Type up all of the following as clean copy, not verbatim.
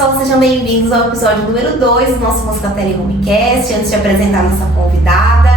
pessoal, sejam bem-vindos ao episódio número 2 do nosso Moscatelli Homecast. Antes de apresentar nossa convidada,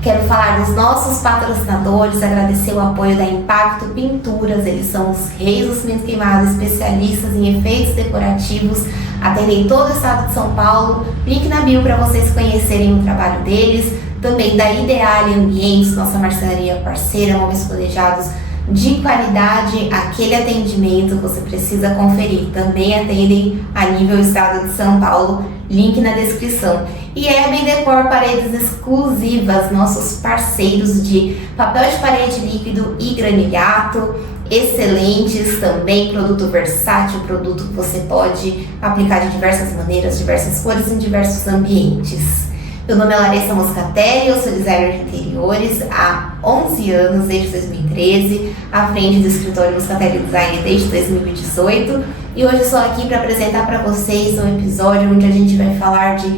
quero falar dos nossos patrocinadores, agradecer o apoio da Impacto Pinturas. Eles são os reis do cimento queimado, especialistas em efeitos decorativos, atendem todo o estado de São Paulo. Link na bio para vocês conhecerem o trabalho deles. Também da Ideale Ambientes, nossa marcenaria parceira, móveis planejados de qualidade, aquele atendimento que você precisa conferir. Também atendem a nível estado de São Paulo, link na descrição. E Eben Decor, paredes exclusivas, nossos parceiros de papel de parede líquido e granilhato, excelentes também, produto versátil, produto que você pode aplicar de diversas maneiras, diversas cores em diversos ambientes. Meu nome é Larissa Moscatelli, eu sou designer de interiores há 11 anos, desde 2013, à frente do escritório Moscatelli Design desde 2018, e hoje eu estou aqui para apresentar para vocês um episódio onde a gente vai falar de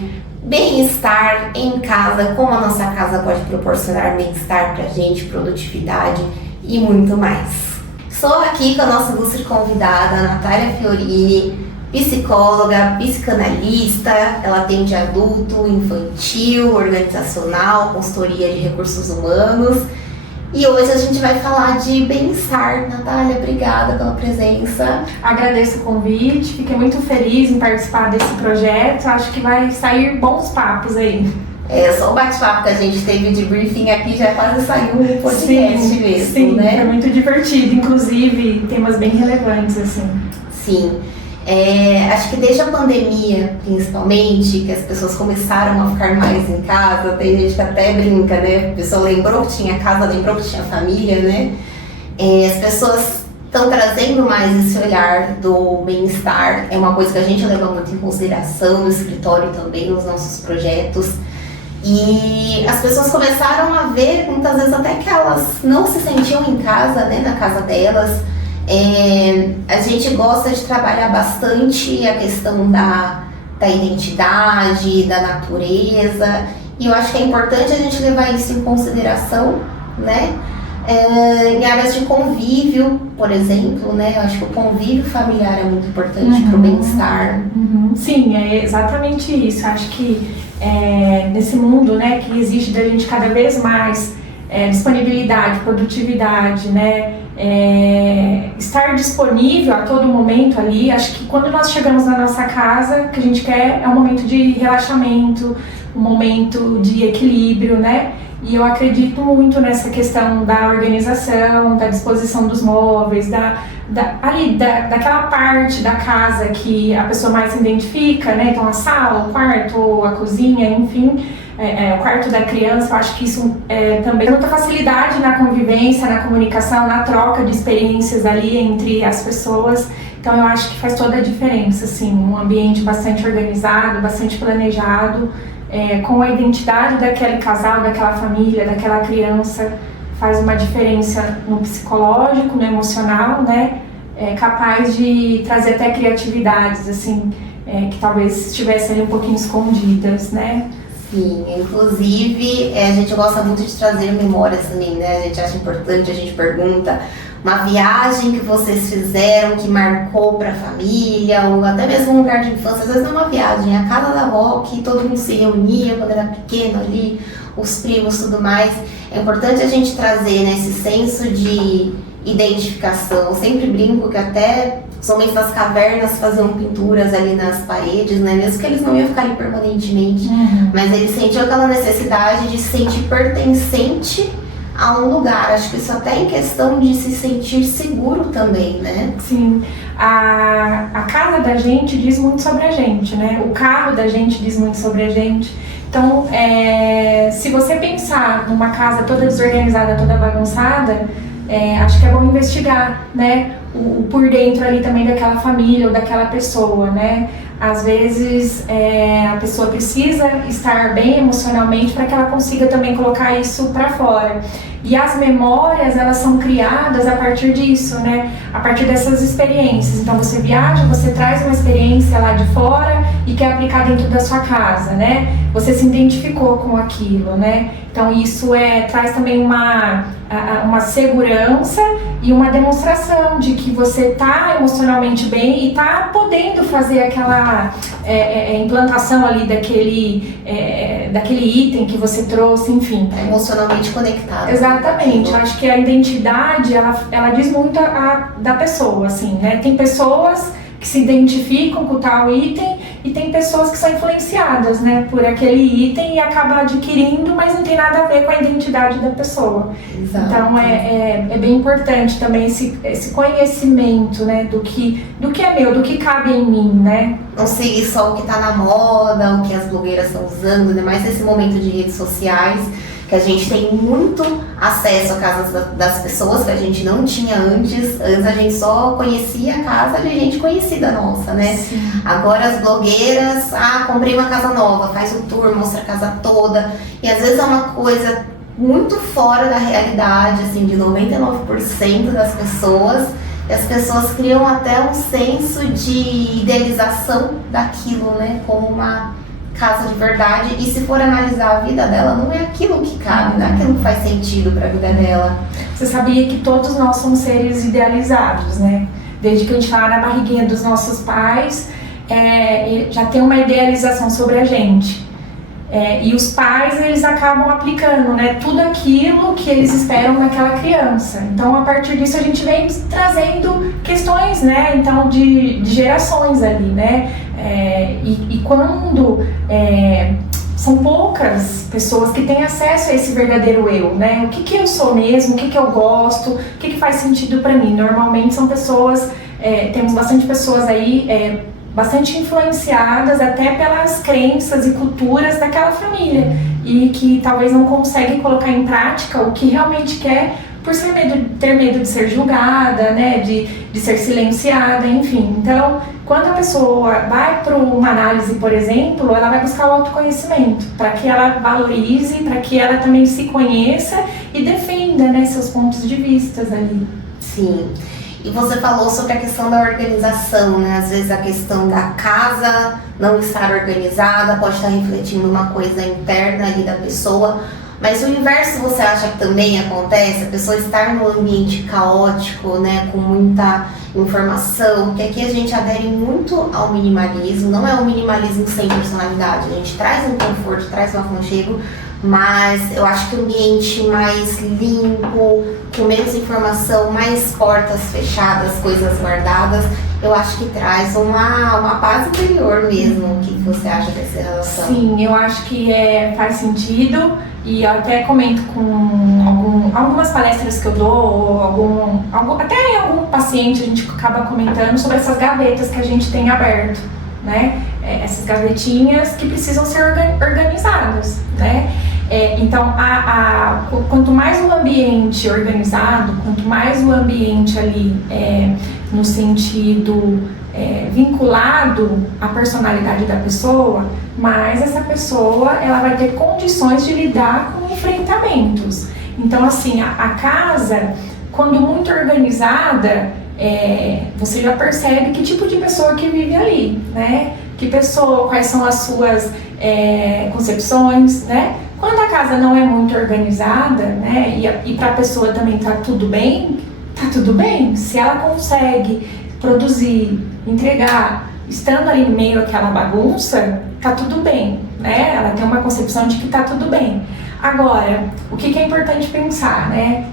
bem-estar em casa, como a nossa casa pode proporcionar bem-estar para a gente, produtividade e muito mais. Estou aqui com a nossa ilustre convidada, Natália Fiorini, psicóloga, psicanalista, ela atende adulto, infantil, organizacional, consultoria de recursos humanos. E hoje a gente vai falar de bem-estar. Natália, obrigada pela presença. Agradeço o convite, fiquei muito feliz em participar desse projeto, acho que vai sair bons papos aí. Só o bate-papo que a gente teve de briefing aqui já quase saiu um podcast mesmo, sim, né? Foi muito divertido, inclusive temas bem relevantes, assim. Sim. Acho que desde a pandemia, principalmente, que as pessoas começaram a ficar mais em casa, tem gente que até brinca, né? A pessoa lembrou que tinha casa, lembrou que tinha família, né? As pessoas estão trazendo mais esse olhar do bem-estar, é uma coisa que a gente leva muito em consideração no escritório também, nos nossos projetos. E as pessoas começaram a ver, muitas vezes até que elas não se sentiam em casa, né, na casa delas. A gente gosta de trabalhar bastante a questão da identidade, da natureza, e eu acho que é importante a gente levar isso em consideração, né? Em áreas de convívio, por exemplo, né? Eu acho que o convívio familiar é muito importante para o bem-estar. Sim, é exatamente isso. Acho que nesse mundo, né, que exige da gente cada vez mais disponibilidade, produtividade, né? Estar disponível a todo momento ali. Acho que quando nós chegamos na nossa casa, o que a gente quer é um momento de relaxamento, um momento de equilíbrio, né? E eu acredito muito nessa questão da organização, da disposição dos móveis, daquela parte da casa que a pessoa mais se identifica, né? Então a sala, o quarto, a cozinha, enfim. O quarto da criança. Eu acho que isso também tem muita facilidade na convivência, na comunicação, na troca de experiências ali entre as pessoas. Então eu acho que faz toda a diferença, assim, um ambiente bastante organizado, bastante planejado, com a identidade daquele casal, daquela família, daquela criança, faz uma diferença no psicológico, no emocional, né? Capaz de trazer até criatividades, assim, que talvez estivessem ali um pouquinho escondidas, né? Sim, inclusive a gente gosta muito de trazer memórias também, né? A gente acha importante, a gente pergunta uma viagem que vocês fizeram que marcou para a família, ou até mesmo um lugar de infância. Às vezes não é uma viagem, a casa da avó que todo mundo se reunia quando era pequeno ali, os primos, tudo mais. É importante a gente trazer, né, esse senso de identificação. Eu sempre brinco que até os homens das cavernas faziam pinturas ali nas paredes, né? Mesmo que eles não iam ficar ali permanentemente, mas eles sentiam aquela necessidade de se sentir pertencente a um lugar. Acho que isso até em questão de se sentir seguro também, né? Sim, a casa da gente diz muito sobre a gente, né? O carro da gente diz muito sobre a gente. Então, se você pensar numa casa toda desorganizada, toda bagunçada, acho que é bom investigar, né, o por dentro ali também daquela família ou daquela pessoa, né? Às vezes a pessoa precisa estar bem emocionalmente para que ela consiga também colocar isso para fora. E as memórias, elas são criadas a partir disso, né? A partir dessas experiências. Então você viaja, você traz uma experiência lá de fora e quer aplicar dentro da sua casa, né? Você se identificou com aquilo, né? Então isso traz também uma segurança e uma demonstração de que você está emocionalmente bem e está podendo fazer aquela implantação ali daquele item que você trouxe, enfim. Emocionalmente conectado. Exatamente. Eu acho que a identidade, ela diz muito da pessoa, assim, né? Tem pessoas que se identificam com tal item e tem pessoas que são influenciadas, né, por aquele item e acabam adquirindo, mas não tem nada a ver com a identidade da pessoa. Exato. Então é bem importante também esse conhecimento, né, do que é meu, do que cabe em mim, né? Não seguir só o que tá na moda, o que as blogueiras estão usando, né, mais nesse momento de redes sociais, que a gente tem muito acesso à casa das pessoas que a gente não tinha antes. Antes a gente só conhecia a casa de gente conhecida nossa, né? Sim. Agora as blogueiras, comprei uma casa nova, faz o tour, mostra a casa toda. E às vezes é uma coisa muito fora da realidade, assim, de 99% das pessoas. E as pessoas criam até um senso de idealização daquilo, né? Como uma casa de verdade, e se for analisar a vida dela, não é aquilo que cabe, não é aquilo que faz sentido para a vida dela. Você sabia que todos nós somos seres idealizados, né? Desde que a gente fala na barriguinha dos nossos pais, já tem uma idealização sobre a gente. E os pais, eles acabam aplicando, né, tudo aquilo que eles esperam naquela criança. Então, a partir disso, a gente vem trazendo questões, né, então, de gerações ali, né? E quando são poucas pessoas que têm acesso a esse verdadeiro eu, né? O que eu sou mesmo, o que eu gosto, o que faz sentido para mim. Normalmente são pessoas, temos bastante pessoas aí, bastante influenciadas até pelas crenças e culturas daquela família e que talvez não conseguem colocar em prática o que realmente quer por ter medo de ser julgada, né, de ser silenciada, enfim. Então, quando a pessoa vai para uma análise, por exemplo, ela vai buscar o autoconhecimento, para que ela valorize, para que ela também se conheça e defenda, né, seus pontos de vista ali. Sim. E você falou sobre a questão da organização, né? Às vezes a questão da casa não estar organizada pode estar refletindo uma coisa interna ali da pessoa. Mas o inverso você acha que também acontece? A pessoa estar num ambiente caótico, né, com muita informação, porque aqui a gente adere muito ao minimalismo, não é um minimalismo sem personalidade, a gente traz um conforto, traz um aconchego, mas eu acho que o ambiente mais limpo, com menos informação, mais portas fechadas, coisas guardadas, eu acho que traz uma paz interior mesmo. O que você acha dessa relação? Sim, eu acho que faz sentido. E eu até comento com algumas palestras que eu dou, até em algum paciente a gente acaba comentando sobre essas gavetas que a gente tem aberto, né? Essas gavetinhas que precisam ser organizadas, né? Então, quanto mais o ambiente organizado, quanto mais o ambiente ali no sentido vinculado à personalidade da pessoa, mais essa pessoa ela vai ter condições de lidar com enfrentamentos. Então, assim, a casa, quando muito organizada, você já percebe que tipo de pessoa que vive ali, né? Que pessoa, quais são as suas concepções, né? Quando a casa não é muito organizada, né? E para a pessoa também tá tudo bem, tá tudo bem. Se ela consegue produzir, entregar, estando ali no meio daquela bagunça, tá tudo bem, né? Ela tem uma concepção de que tá tudo bem. Agora, o que é importante pensar, né?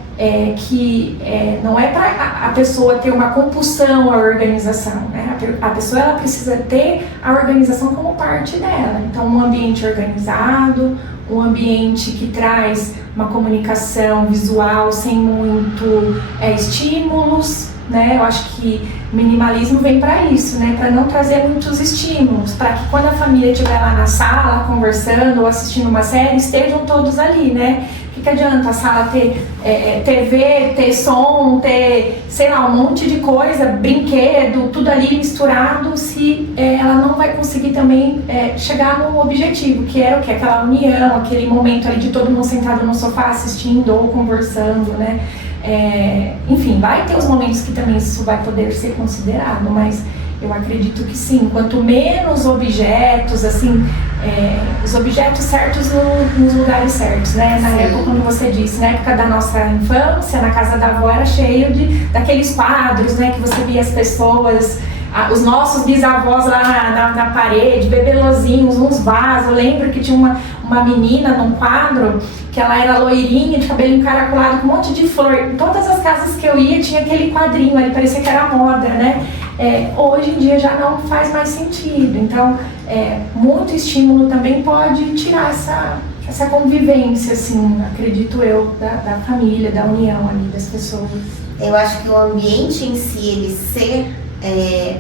Não é para a pessoa ter uma compulsão à organização, né? A pessoa ela precisa ter a organização como parte dela. Então, um ambiente organizado, um ambiente que traz uma comunicação visual sem muito estímulos, né? Eu acho que o minimalismo vem para isso, né? Para não trazer muitos estímulos, para que quando a família estiver lá na sala conversando ou assistindo uma série, estejam todos ali, né? O que adianta a sala ter TV, ter som, ter, sei lá, um monte de coisa, brinquedo, tudo ali misturado, se ela não vai conseguir também chegar no objetivo, que é o que? Aquela união, aquele momento ali de todo mundo sentado no sofá assistindo ou conversando, né? Enfim, vai ter os momentos que também isso vai poder ser considerado, mas Eu acredito que sim, quanto menos objetos, assim, os objetos certos nos lugares certos, né? Na época, como você disse, na época da nossa infância, na casa da avó era cheio daqueles quadros, né? Que você via as pessoas, os nossos bisavós lá na parede, bebelozinhos, uns vasos. Eu lembro que tinha uma menina num quadro que ela era loirinha, de cabelo encaracolado, com um monte de flor. Em todas as casas que eu ia tinha aquele quadrinho ali, parecia que era moda, né? Hoje em dia já não faz mais sentido. Então, muito estímulo também pode tirar essa convivência, assim, acredito eu, da família, da união ali das pessoas. Eu acho que o ambiente em si, ele ser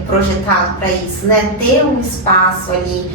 projetado para isso, né? Ter um espaço ali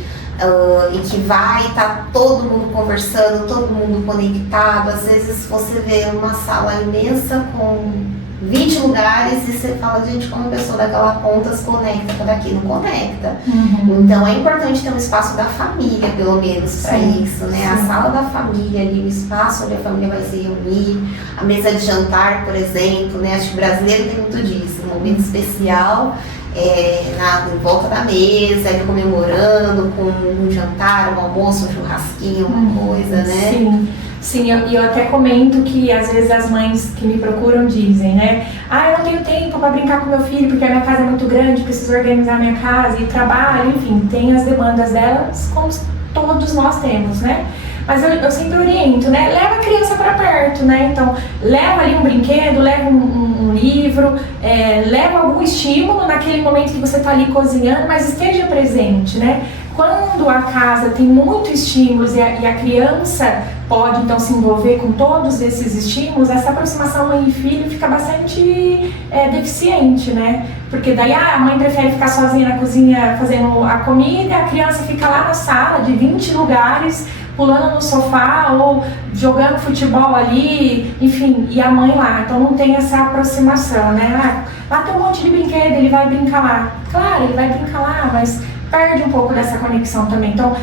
em que vai estar todo mundo conversando, todo mundo conectado. Às vezes você vê uma sala imensa com 20 lugares e você fala, gente, como a pessoa daquela ponta se conecta com daqui, não conecta. Então é importante ter um espaço da família, pelo menos, para isso, né? A sala da família ali, o espaço onde a família vai se reunir, a mesa de jantar, por exemplo, né? Acho que o brasileiro tem muito disso, um momento especial em volta da mesa, ali comemorando com um jantar, um almoço, um churrasquinho, uma coisa, né? Sim, eu até comento que às vezes as mães que me procuram dizem, né? Eu não tenho tempo para brincar com meu filho porque a minha casa é muito grande, preciso organizar minha casa e trabalho, enfim, tem as demandas delas como todos nós temos, né? Mas eu sempre oriento, né? Leva a criança para perto, né? Então, leva ali um brinquedo, leva um livro, leva algum estímulo naquele momento que você está ali cozinhando, mas esteja presente, né? Quando a casa tem muitos estímulos e a criança pode então se envolver com todos esses estímulos, essa aproximação mãe e filho fica bastante deficiente, né? Porque daí a mãe prefere ficar sozinha na cozinha fazendo a comida, a criança fica lá na sala de 20 lugares, pulando no sofá ou jogando futebol ali, enfim, e a mãe lá. Então não tem essa aproximação, né? Lá tem um monte de brinquedo, ele vai brincar lá. Claro, ele vai brincar lá, mas perde um pouco dessa conexão também. Então,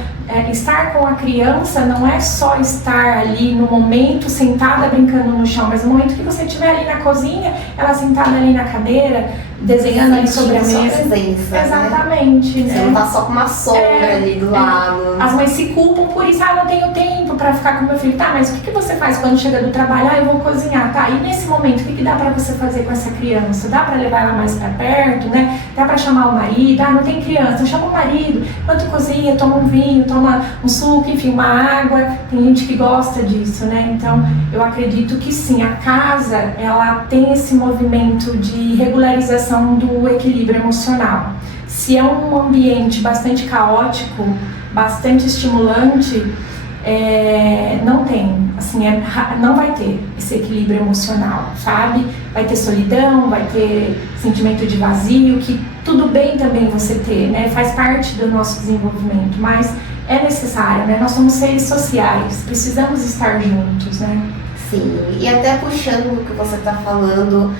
estar com a criança não é só estar ali no momento sentada brincando no chão, mas no momento que você estiver ali na cozinha, ela sentada ali na cadeira, desenhando ali sobre a mesa. Presença, exatamente, né? Você não tá só com uma sombra ali do lado. As mães se culpam por isso, não tenho tempo para ficar com meu filho. Tá, mas o que você faz quando chega do trabalho? Eu vou cozinhar, tá? E nesse momento, o que dá para você fazer com essa criança? Dá para levar ela mais para perto, né? Dá para chamar o marido? Não tem criança, chama o marido. Enquanto cozinha, toma um vinho, toma um suco, enfim, uma água. Tem gente que gosta disso, né? Então, eu acredito que sim, a casa, ela tem esse movimento de regularização do equilíbrio emocional. Se é um ambiente bastante caótico, bastante estimulante, não tem, assim, não vai ter esse equilíbrio emocional, sabe? Vai ter solidão, vai ter sentimento de vazio, que tudo bem também você ter, né? Faz parte do nosso desenvolvimento, mas é necessário, né? Nós somos seres sociais, precisamos estar juntos, né? Sim, e até puxando o que você está falando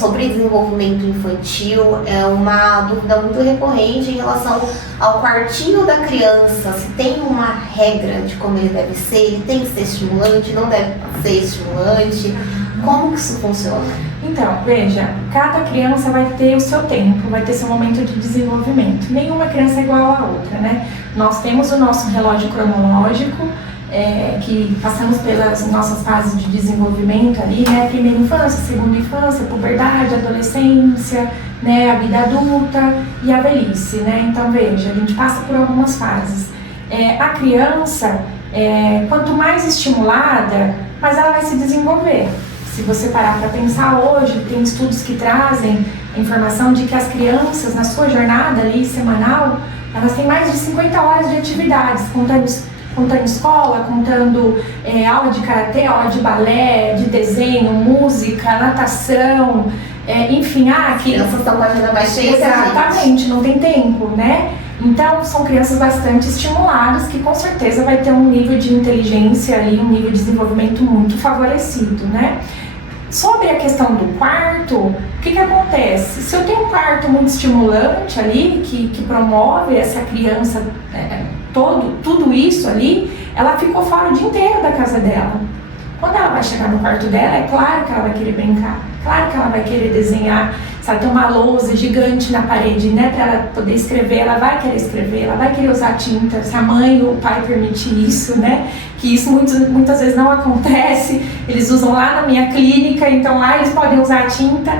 sobre desenvolvimento infantil, é uma dúvida muito recorrente em relação ao quartinho da criança, se tem uma regra de como ele deve ser, ele tem que ser estimulante, não deve ser estimulante, como que isso funciona? Então, veja, cada criança vai ter o seu tempo, vai ter seu momento de desenvolvimento, nenhuma criança é igual à outra, né? Nós temos o nosso relógio cronológico, que passamos pelas nossas fases de desenvolvimento ali, né? Primeira infância, segunda infância, puberdade, adolescência, né? A vida adulta e a velhice, né? Então veja, a gente passa por algumas fases. A criança, quanto mais estimulada, mais ela vai se desenvolver. Se você parar para pensar hoje, tem estudos que trazem a informação de que as crianças, na sua jornada ali semanal, elas têm mais de 50 horas de atividades, contando escola, contando aula de karatê, aula de balé, de desenho, música, natação, enfim, As crianças estão com a agenda mais cheia. Exatamente, não tem tempo, né? Então, são crianças bastante estimuladas, que com certeza vai ter um nível de inteligência ali, um nível de desenvolvimento muito favorecido, né? Sobre a questão do quarto, o que acontece? Se eu tenho um quarto muito estimulante ali, que promove essa criança, tudo isso ali, ela ficou fora o dia inteiro da casa dela. Quando ela vai chegar no quarto dela, é claro que ela vai querer brincar, claro que ela vai querer desenhar. Se ela tem uma lousa gigante na parede, né, para ela poder escrever, ela vai querer escrever, ela vai querer usar tinta, se a mãe ou o pai permitir isso, né, que isso muitas vezes não acontece, eles usam lá na minha clínica, então lá eles podem usar tinta,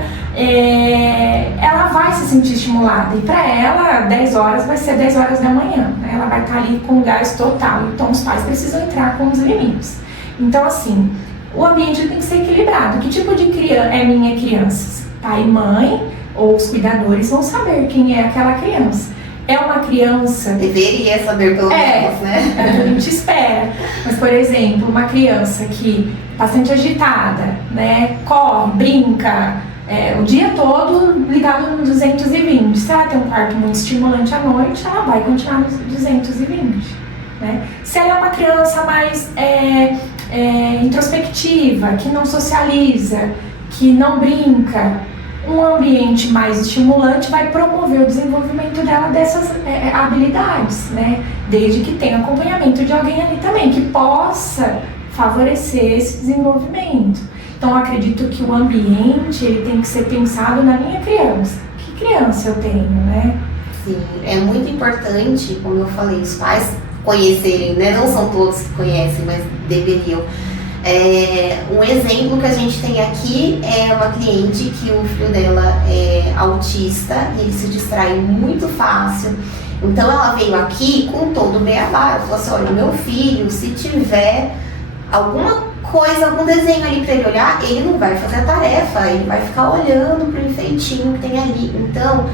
ela vai se sentir estimulada, e para ela 10 horas vai ser 10 horas da manhã, né, ela vai estar ali com gás total, então os pais precisam entrar com os limites. Então assim, o ambiente tem que ser equilibrado. Que tipo de criança é minha criança? Pai e mãe ou os cuidadores vão saber quem é aquela criança. É uma criança... Deveria saber pelo menos, né? É o que a gente espera. Mas, por exemplo, uma criança que é bastante agitada, né? Corre, brinca, o dia todo ligado no 220. Se ela tem um quarto muito estimulante à noite, ela vai continuar no 220. Né? Se ela é uma criança mais introspectiva, que não socializa, que não brinca, um ambiente mais estimulante vai promover o desenvolvimento dela dessas habilidades, né? Desde que tenha acompanhamento de alguém ali também, que possa favorecer esse desenvolvimento. Então, eu acredito que o ambiente ele tem que ser pensado na minha criança. Que criança eu tenho, né? Sim, é muito importante, como eu falei, os pais conhecerem, né? Não são todos que conhecem, mas deveriam. Um exemplo que a gente tem aqui é uma cliente que o filho dela é autista e ele se distrai muito fácil. Então ela veio aqui com todo o beabá. Ela falou assim, olha, o meu filho, se tiver alguma coisa, algum desenho ali para ele olhar, ele não vai fazer a tarefa, ele vai ficar olhando pro enfeitinho que tem ali. Então,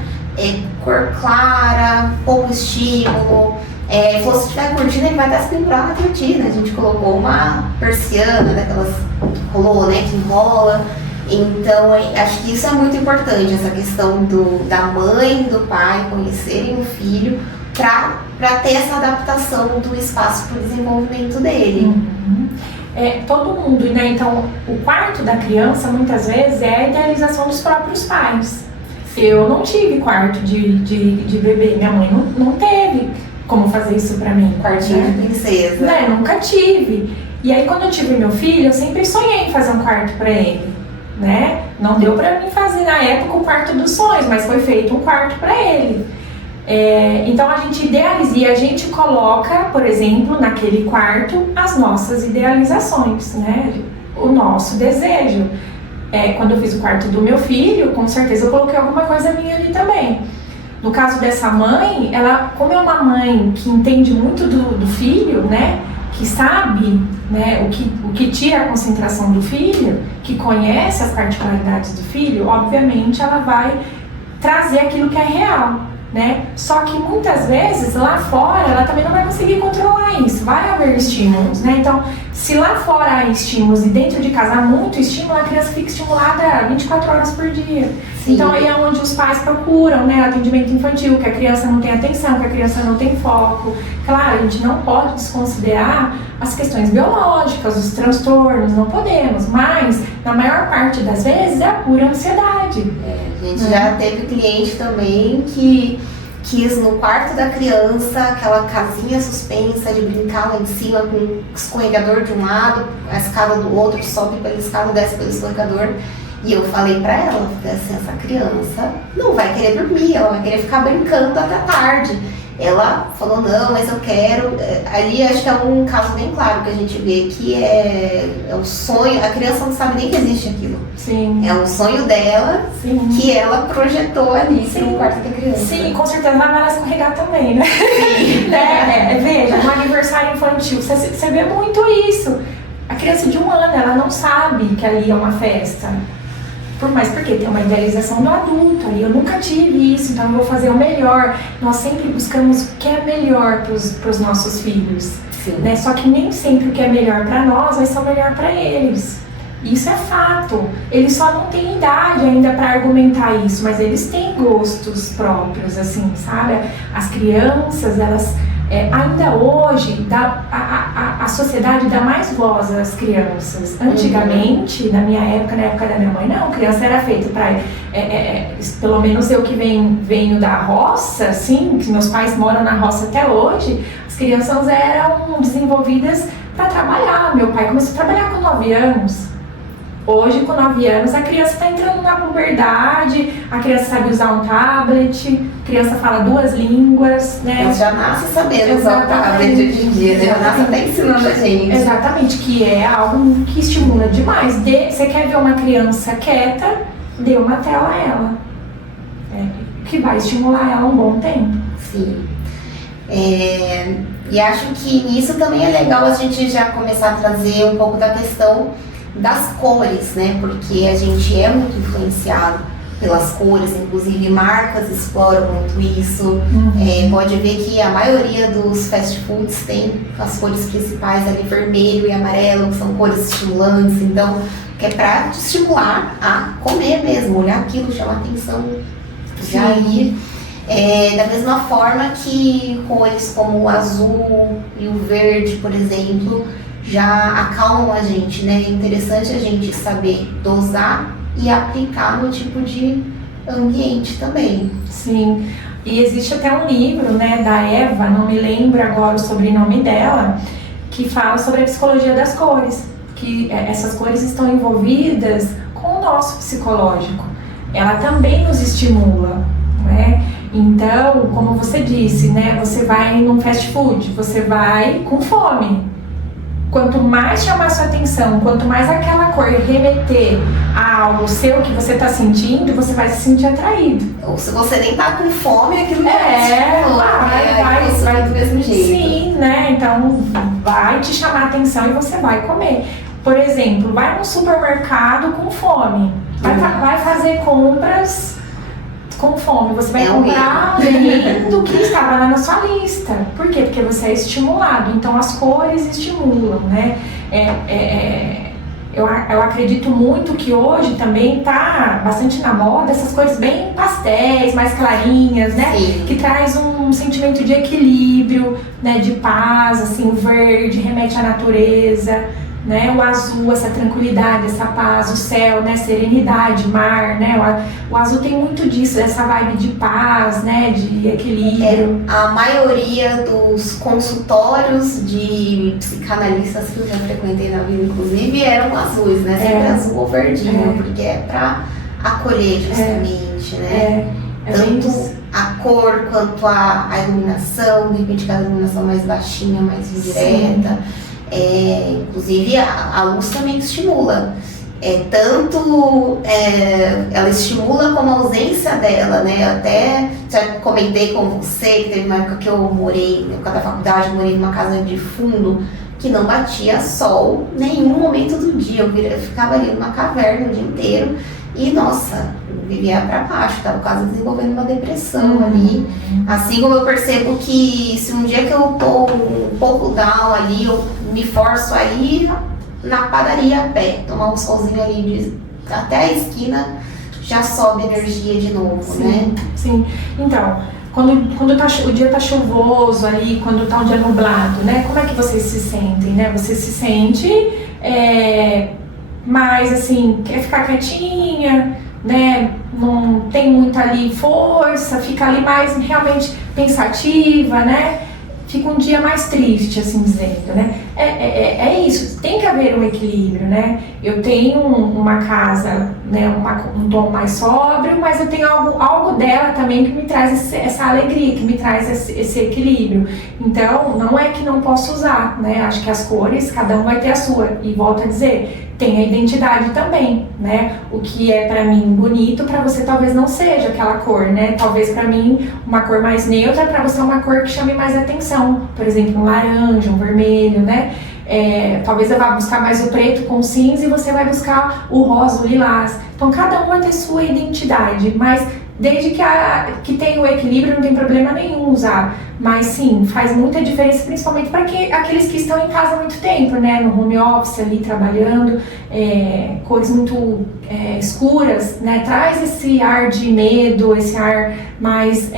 cor clara, pouco estímulo. Se estiver cortina, ele vai estar se pendurar na cortina. A gente colocou uma persiana, daquelas rolou, né, que enrola. Então, acho que isso é muito importante, essa questão da mãe e do pai conhecerem o filho para ter essa adaptação do espaço para o desenvolvimento dele. Uhum. Todo mundo, né? Então, o quarto da criança, muitas vezes, é a idealização dos próprios pais. Eu não tive quarto de bebê, minha mãe não teve como fazer isso pra mim. Quartinho de princesa. Né? Nunca tive. E aí, quando eu tive meu filho, eu sempre sonhei em fazer um quarto pra ele, né? Não deu pra mim fazer na época o quarto dos sonhos, mas foi feito um quarto pra ele. Então, a gente idealiza e a gente coloca, por exemplo, naquele quarto, as nossas idealizações, né? O nosso desejo. Quando eu fiz o quarto do meu filho, com certeza eu coloquei alguma coisa minha ali também. No caso dessa mãe, ela, como é uma mãe que entende muito do filho, né, que sabe, né, o que tira a concentração do filho, que conhece as particularidades do filho, obviamente ela vai trazer aquilo que é real, né? Só que muitas vezes lá fora ela também não vai conseguir controlar isso, vai haver estímulos, né? Então, se lá fora há estímulos e dentro de casa há muito estímulo, a criança fica estimulada 24 horas por dia. Sim. Então aí é onde os pais procuram, né, atendimento infantil, que a criança não tem atenção, que a criança não tem foco. Claro, a gente não pode desconsiderar as questões biológicas, os transtornos, não podemos, mas na maior parte das vezes é a pura ansiedade. A gente já teve cliente também que quis no quarto da criança aquela casinha suspensa de brincar lá em cima com escorregador de um lado, a escada do outro, sobe pela escada, desce pelo escorregador. E eu falei pra ela, assim, essa criança não vai querer dormir, ela vai querer ficar brincando até tarde. Ela falou, não, mas eu quero. Ali acho que é um caso bem claro que a gente vê que é o sonho, a criança não sabe nem que existe aquilo. Sim. É um sonho dela. Sim. Que ela projetou ali no quarto da criança. Sim, com certeza vai lá escorregar também, né? Sim. Veja, um aniversário infantil, você vê muito isso. A criança de 1 ano, ela não sabe que ali é uma festa. Porque tem uma idealização do adulto, e eu nunca tive isso, então eu vou fazer o melhor. Nós sempre buscamos o que é melhor para os nossos filhos, né? Só que nem sempre o que é melhor para nós vai ser o melhor para eles. Isso é fato. Eles só não têm idade ainda para argumentar isso, mas eles têm gostos próprios, assim, sabe? As crianças, elas... ainda hoje, a sociedade dá mais voz às crianças. Antigamente, na minha época, na época da minha mãe, não, criança era feita para... pelo menos eu que venho da roça, assim, que meus pais moram na roça até hoje, as crianças eram desenvolvidas para trabalhar. Meu pai começou a trabalhar com 9 anos. Hoje, com 9 anos, a criança está entrando na puberdade, a criança sabe usar um tablet, a criança fala 2 línguas, né? Mas já nasce sabendo usar o tablet hoje em dia, já nasce até ensinando a gente. Exatamente, que é algo que estimula demais. Você quer ver uma criança quieta, dê uma tela a ela, que vai estimular ela um bom tempo. Sim. E acho que nisso também é legal a gente já começar a trazer um pouco da questão das cores, né? Porque a gente é muito influenciado pelas cores, inclusive marcas exploram muito isso. Pode ver que a maioria dos fast foods tem as cores principais ali, vermelho e amarelo, que são cores estimulantes, então que é para te estimular a comer mesmo, olhar aquilo, chamar atenção, já ir. Da mesma forma que cores como o azul e o verde, por exemplo, já acalmam a gente, né? É interessante a gente saber dosar e aplicar no tipo de ambiente também. Sim, e existe até um livro, né, da Eva, não me lembro agora o sobrenome dela, que fala sobre a psicologia das cores, que essas cores estão envolvidas com o nosso psicológico. Ela também nos estimula, né? Então, como você disse, né, você vai num fast food, você vai com fome. Quanto mais chamar sua atenção, quanto mais aquela cor remeter a algo seu que você está sentindo, você vai se sentir atraído. Ou se você nem tá com fome, aquilo vai do mesmo jeito. Sim, né? Então vai te chamar a atenção e você vai comer. Por exemplo, vai no supermercado com fome, vai fazer compras com fome, você vai comprar além do que estava lá na sua lista. Por quê? Porque você é estimulado. Então as cores estimulam, né? Eu acredito muito que hoje também tá bastante na moda essas cores bem pastéis, mais clarinhas, né? Sim. Que traz um sentimento de equilíbrio, né? De paz, assim, o verde remete à natureza, né? O azul, essa tranquilidade, essa paz, o céu, né? Serenidade, mar, né? O azul tem muito disso, essa vibe de paz, né? De equilíbrio. A maioria dos consultórios de psicanalistas que eu já frequentei na vida, inclusive, eram azuis, né? Sempre azul ou verdinho, porque é pra acolher justamente, né? Tanto a cor quanto a iluminação, de repente cada iluminação mais baixinha, mais indireta. Inclusive a luz também estimula, ela estimula como a ausência dela, né? Eu até já comentei com você que teve uma época que eu morei, na época da faculdade, eu morei numa casa de fundo que não batia sol nenhum momento do dia, eu ficava ali numa caverna o dia inteiro e nossa, eu vivia pra baixo, tava quase desenvolvendo uma depressão ali. Assim como eu percebo que se um dia que eu tô um pouco down ali, eu me forço a ir na padaria a pé, tomar um solzinho ali até a esquina, já sobe energia de novo, né? Sim, então, quando o dia tá chuvoso ali, quando tá um dia nublado, né? Como é que vocês se sentem, né? Você se sente mais assim, quer ficar quietinha, né? Não tem muito ali força, fica ali mais realmente pensativa, né? Fica um dia mais triste, assim dizendo, né? É isso, tem que haver um equilíbrio, né? Eu tenho uma casa, né, um tom mais sóbrio, mas eu tenho algo dela também que me traz essa alegria, que me traz esse equilíbrio. Então, não é que não posso usar, né? Acho que as cores, cada um vai ter a sua. E volto a dizer, tem a identidade também, né? O que é pra mim bonito, pra você talvez não seja aquela cor, né? Talvez pra mim uma cor mais neutra, pra você é uma cor que chame mais atenção. Por exemplo, um laranja, um vermelho, né? Talvez eu vá buscar mais o preto com o cinza e você vai buscar o rosa, o lilás. Então cada um vai ter sua identidade, mas desde que tenha o equilíbrio não tem problema nenhum usar. Mas sim, faz muita diferença, principalmente para aqueles que estão em casa há muito tempo, né? No home office ali trabalhando, cores muito escuras, né? Traz esse ar de medo, esse ar mais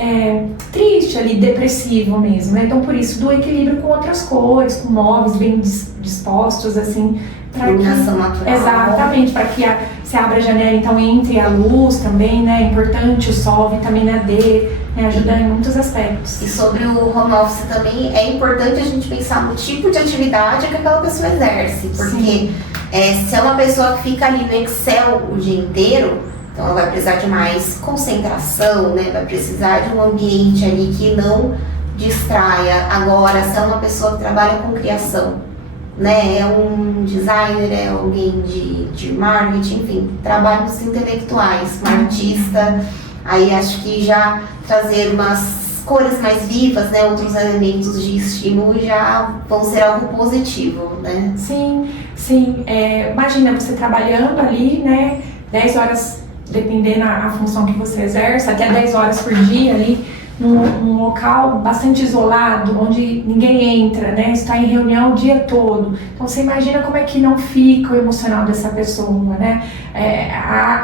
triste ali, depressivo mesmo, né? Então por isso do equilíbrio com outras cores, com móveis bem dispostos, assim, iluminação natural. Exatamente, para que se abra a janela, então entre a luz também, né? É importante o sol, vitamina D, né? Ajuda em muitos aspectos. E sobre o home office também, é importante a gente pensar no tipo de atividade que aquela pessoa exerce, porque Se é uma pessoa que fica ali no Excel o dia inteiro, então ela vai precisar de mais concentração, né? Vai precisar de um ambiente ali que não distraia. Agora, se é uma pessoa que trabalha com criação, né? É um designer, é alguém de marketing, enfim, trabalhos intelectuais, um artista, aí acho que já trazer umas cores mais vivas, né, outros elementos de estímulo já vão ser algo positivo, né? Sim. Imagina você trabalhando ali, né, 10 horas, dependendo da função que você exerce, até 10 horas por dia ali, num local bastante isolado, onde ninguém entra, né? Está em reunião o dia todo. Então você imagina como é que não fica o emocional dessa pessoa, né?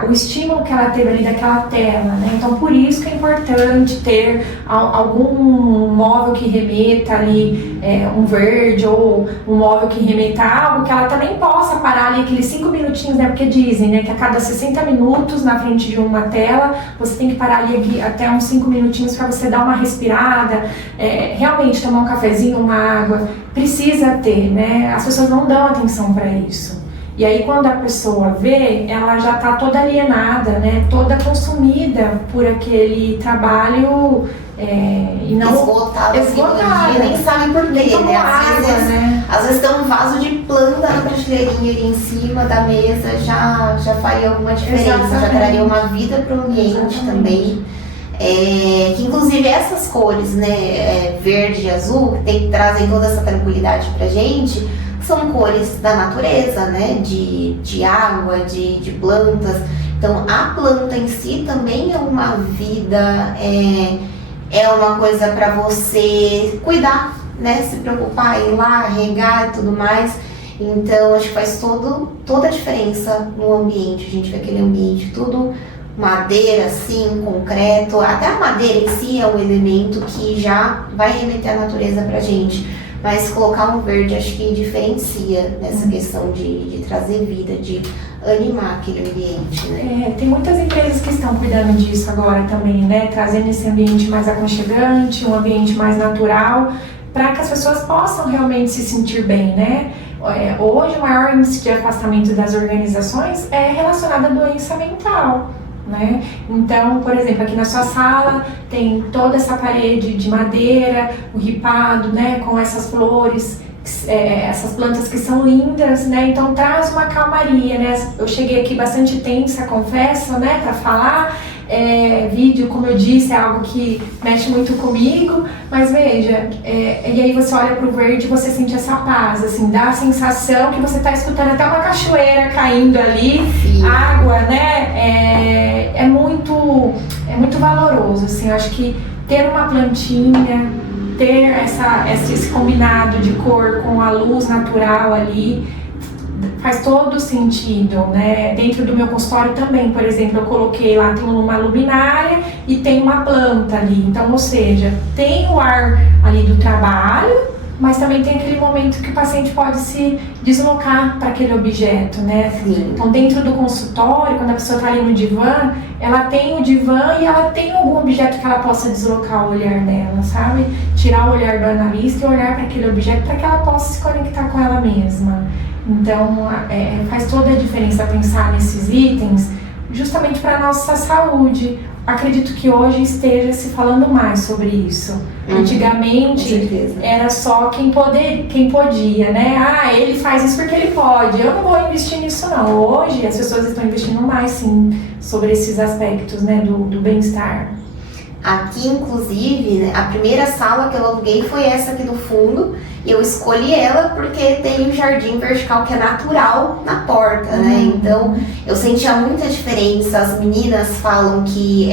O estímulo que ela teve ali daquela tela, né? Então por isso que é importante ter algum móvel que remeta ali, um verde, ou um móvel que remeta a algo que ela também possa parar ali aqueles 5 minutinhos, né? Porque dizem, né, que a cada 60 minutos na frente de uma tela, você tem que parar ali até uns 5 minutinhos para você dar uma respirada, realmente tomar um cafezinho, uma água, precisa ter, né? As pessoas não dão atenção para isso. E aí quando a pessoa vê, ela já está toda alienada, né? Toda consumida por aquele trabalho e não esgotada, nem sabe por quê, né? Às vezes tem um vaso de planta na prateleirinha ali em cima da mesa, já faria alguma diferença. Exatamente. Já traria uma vida para o ambiente. Exatamente. Também. Que inclusive essas cores, né, verde e azul, que trazem toda essa tranquilidade pra gente, são cores da natureza, né, de água, de plantas. Então a planta em si também é uma vida, é uma coisa para você cuidar, né, se preocupar, ir lá, regar e tudo mais. Então acho que faz toda a diferença no ambiente. A gente vê aquele ambiente tudo madeira, assim, concreto. Até a madeira em si é um elemento que já vai remeter a natureza pra gente. Mas colocar um verde acho que diferencia nessa questão de trazer vida, de animar aquele ambiente, né? Tem muitas empresas que estão cuidando disso agora também, né? Trazendo esse ambiente mais aconchegante, um ambiente mais natural, para que as pessoas possam realmente se sentir bem, né? Hoje o maior índice de afastamento das organizações é relacionado à doença mental, né? Então, por exemplo, aqui na sua sala tem toda essa parede de madeira, o ripado, né, com essas flores, essas plantas que são lindas, né? Então traz uma calmaria, né? Eu cheguei aqui bastante tensa, confesso, né, para falar. Vídeo, como eu disse, é algo que mexe muito comigo, mas veja, e aí você olha pro verde e você sente essa paz, assim, dá a sensação que você tá escutando até uma cachoeira caindo ali. Sim. Água, né, é muito valoroso, assim. Eu acho que ter uma plantinha, ter esse combinado de cor com a luz natural ali, faz todo sentido, né? Dentro do meu consultório também, por exemplo, eu coloquei lá, tem uma luminária e tem uma planta ali. Então, ou seja, tem o ar ali do trabalho, mas também tem aquele momento que o paciente pode se deslocar para aquele objeto, né? Sim. Então, dentro do consultório, quando a pessoa está ali no divã, ela tem o divã e ela tem algum objeto que ela possa deslocar o olhar dela, sabe? Tirar o olhar do analista e olhar para aquele objeto para que ela possa se conectar com ela mesma. Então, faz toda a diferença pensar nesses itens justamente para a nossa saúde. Acredito que hoje esteja se falando mais sobre isso. Antigamente era só quem podia, né? Ele faz isso porque ele pode. Eu não vou investir nisso não. Hoje as pessoas estão investindo mais sim sobre esses aspectos, né, do bem-estar. Aqui, inclusive, né, a primeira sala que eu aluguei foi essa aqui do fundo. E eu escolhi ela porque tem um jardim vertical que é natural na porta, né? Então, eu sentia muita diferença. As meninas falam que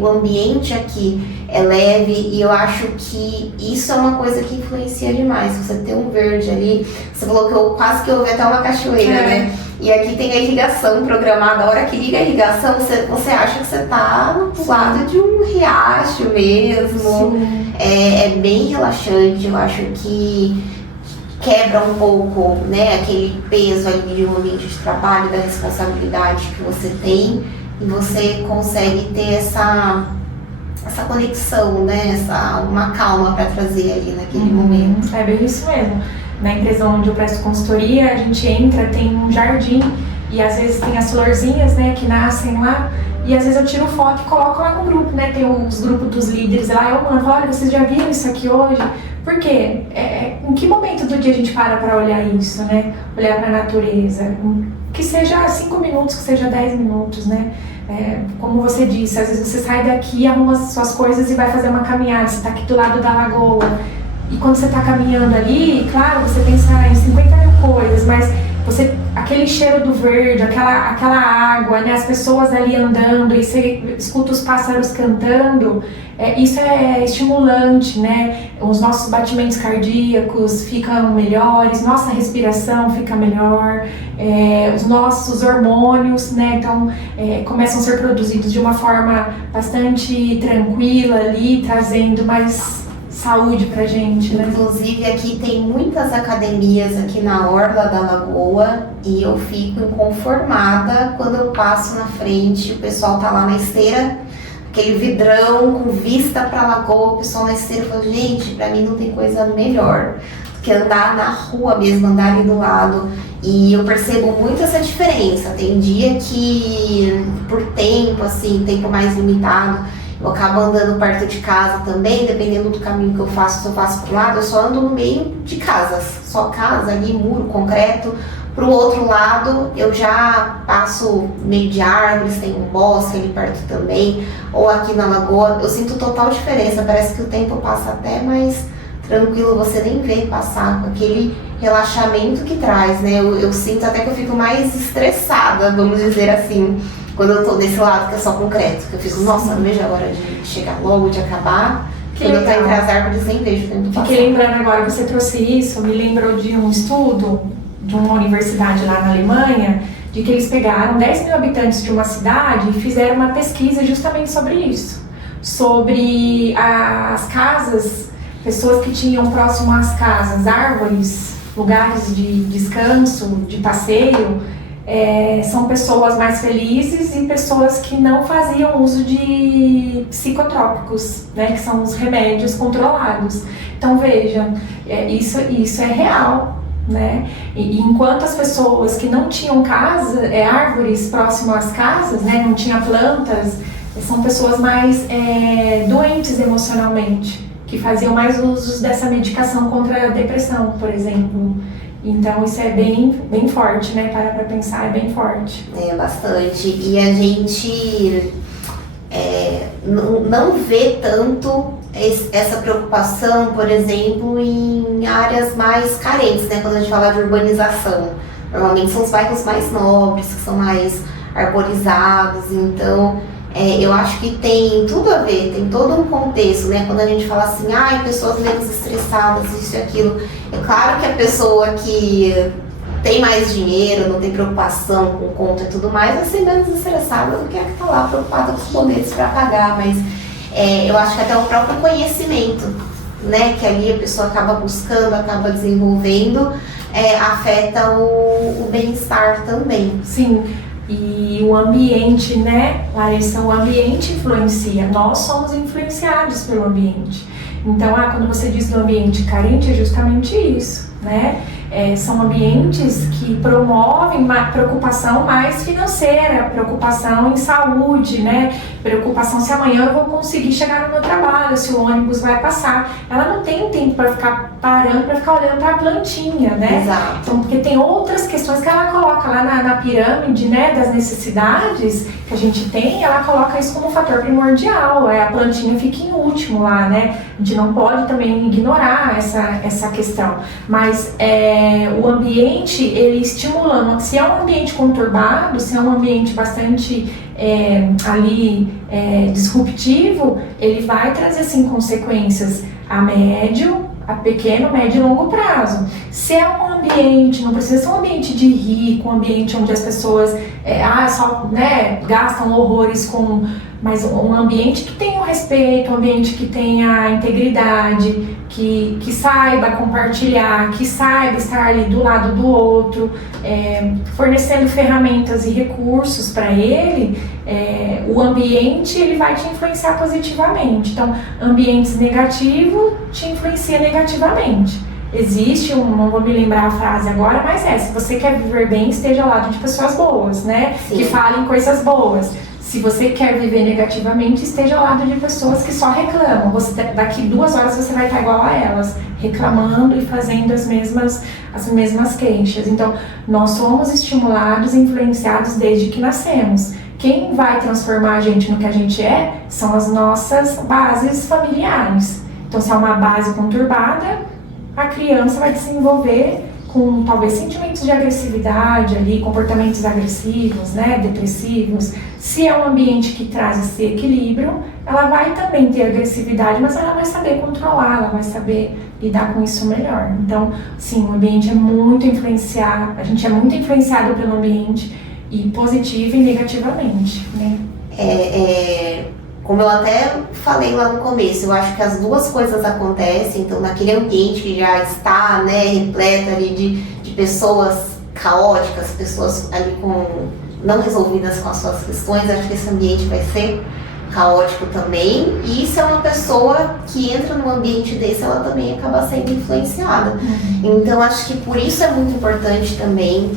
o ambiente aqui é leve e eu acho que isso é uma coisa que influencia demais. Você ter um verde ali, você falou que eu quase que ouvi até uma cachoeira, né? E aqui tem a irrigação programada. A hora que liga a irrigação, você acha que você tá no lado de um riacho mesmo. É bem relaxante. Eu acho que quebra um pouco, né, aquele peso ali de um ambiente de trabalho, da responsabilidade que você tem, e você consegue ter essa conexão, né, uma calma para trazer ali naquele momento. É bem isso mesmo. Na empresa onde eu presto consultoria, a gente entra, tem um jardim e às vezes tem as florzinhas, né, que nascem lá. E às vezes eu tiro foto e coloco lá no grupo, né? Tem os grupos dos líderes lá, eu mando, olha, vocês já viram isso aqui hoje? Por quê? Em que momento do dia a gente para olhar isso, né? Olhar para a natureza. Que seja 5 minutos, que seja 10 minutos, né? Como você disse, às vezes você sai daqui, arruma suas coisas e vai fazer uma caminhada. Você está aqui do lado da lagoa. E quando você está caminhando ali, claro, você pensa em 50 mil coisas, mas aquele cheiro do verde, aquela água, né, as pessoas ali andando e você escuta os pássaros cantando, isso é estimulante, né? Os nossos batimentos cardíacos ficam melhores, nossa respiração fica melhor, os nossos hormônios, né, então, começam a ser produzidos de uma forma bastante tranquila ali, trazendo mais saúde pra gente, né? Inclusive aqui tem muitas academias aqui na orla da lagoa e eu fico inconformada quando eu passo na frente, o pessoal tá lá na esteira, aquele vidrão com vista pra lagoa, o pessoal na esteira fala, gente, pra mim não tem coisa melhor do que andar na rua mesmo, andar ali do lado. E eu percebo muito essa diferença. Tem dia que, por tempo, assim, tempo mais limitado, eu acabo andando perto de casa também, dependendo do caminho que eu faço, se eu faço pro lado, eu só ando no meio de casas, só casa ali, muro, concreto. Pro outro lado, eu já passo meio de árvores, tem um bosque ali perto também, ou aqui na lagoa, eu sinto total diferença, parece que o tempo passa até mais tranquilo, você nem vê passar, com aquele relaxamento que traz, né? Eu sinto até que eu fico mais estressada, vamos dizer assim, quando eu tô desse lado que é só concreto, que eu fico, nossa, não vejo a hora de chegar logo, de acabar. Quando eu tô entre as árvores, nem vejo o tempo passar. Fiquei lembrando agora, você trouxe isso, me lembrou de um estudo de uma universidade lá na Alemanha, de que eles pegaram 10 mil habitantes de uma cidade e fizeram uma pesquisa justamente sobre isso. Sobre as casas, pessoas que tinham próximo às casas árvores, lugares de descanso, de passeio, são pessoas mais felizes e pessoas que não faziam uso de psicotrópicos, né, que são os remédios controlados. Então veja, isso é real, né? E enquanto as pessoas que não tinham árvores próximo às casas, né, não tinham plantas, são pessoas mais doentes emocionalmente, que faziam mais usos dessa medicação contra a depressão, por exemplo. Então isso é bem forte, né? Para pensar, é bem forte. Bastante. E a gente não vê tanto essa preocupação, por exemplo, em áreas mais carentes, né? Quando a gente fala de urbanização. Normalmente são os bairros mais nobres, que são mais arborizados, então eu acho que tem tudo a ver, tem todo um contexto, né? Quando a gente fala assim, pessoas menos estressadas, isso e aquilo. É claro que a pessoa que tem mais dinheiro, não tem preocupação com conta e tudo mais, vai ser menos estressada do que a que está lá preocupada com os boletos para pagar, mas eu acho que até o próprio conhecimento, né? Que ali a pessoa acaba buscando, acaba desenvolvendo, afeta o bem-estar também. Sim. E o ambiente, né, Larissa, o ambiente influencia, nós somos influenciados pelo ambiente. Então, quando você diz do ambiente carente, é justamente isso, né? São ambientes que promovem uma preocupação mais financeira, preocupação em saúde, né? Preocupação se amanhã eu vou conseguir chegar no meu trabalho, se o ônibus vai passar. Ela não tem tempo para ficar parando, para ficar olhando para a plantinha, né? Exato. Então, porque tem outras questões que ela coloca lá na pirâmide, né, das necessidades que a gente tem, ela coloca isso como um fator primordial, a plantinha fica em último lá, né? A gente não pode também ignorar essa questão, mas o ambiente, ele estimulando, se é um ambiente conturbado, se é um ambiente bastante disruptivo, ele vai trazer sim consequências a pequeno, médio e longo prazo. Se é um ambiente, não precisa ser um ambiente de rico, um ambiente onde as pessoas gastam horrores mas um ambiente que tenha o respeito, um ambiente que tenha a integridade, que saiba compartilhar, que saiba estar ali do lado do outro, fornecendo ferramentas e recursos para ele, o ambiente ele vai te influenciar positivamente. Então, ambientes negativos te influenciam negativamente. existe não vou me lembrar a frase agora, mas se você quer viver bem, esteja ao lado de pessoas boas, né? Sim. Que falem coisas boas. Se você quer viver negativamente, esteja ao lado de pessoas que só reclamam. Daqui 2 horas você vai estar igual a elas, reclamando e fazendo as mesmas queixas. Então, nós somos estimulados e influenciados desde que nascemos. Quem vai transformar a gente no que a gente são as nossas bases familiares. Então, se é uma base conturbada, a criança vai desenvolver com talvez sentimentos de agressividade ali, comportamentos agressivos, né, depressivos. Se é um ambiente que traz esse equilíbrio, ela vai também ter agressividade, mas ela vai saber controlar, ela vai saber lidar com isso melhor. Então, sim, o ambiente é muito influenciado, a gente é muito influenciado pelo ambiente, e positivo e negativamente, né? Como eu até falei lá no começo, eu acho que as duas coisas acontecem. Então, naquele ambiente que já está, né, repleto ali de pessoas caóticas, pessoas ali não resolvidas com as suas questões, acho que esse ambiente vai ser caótico também. E se é uma pessoa que entra num ambiente desse, ela também acaba sendo influenciada. Então, acho que por isso é muito importante também,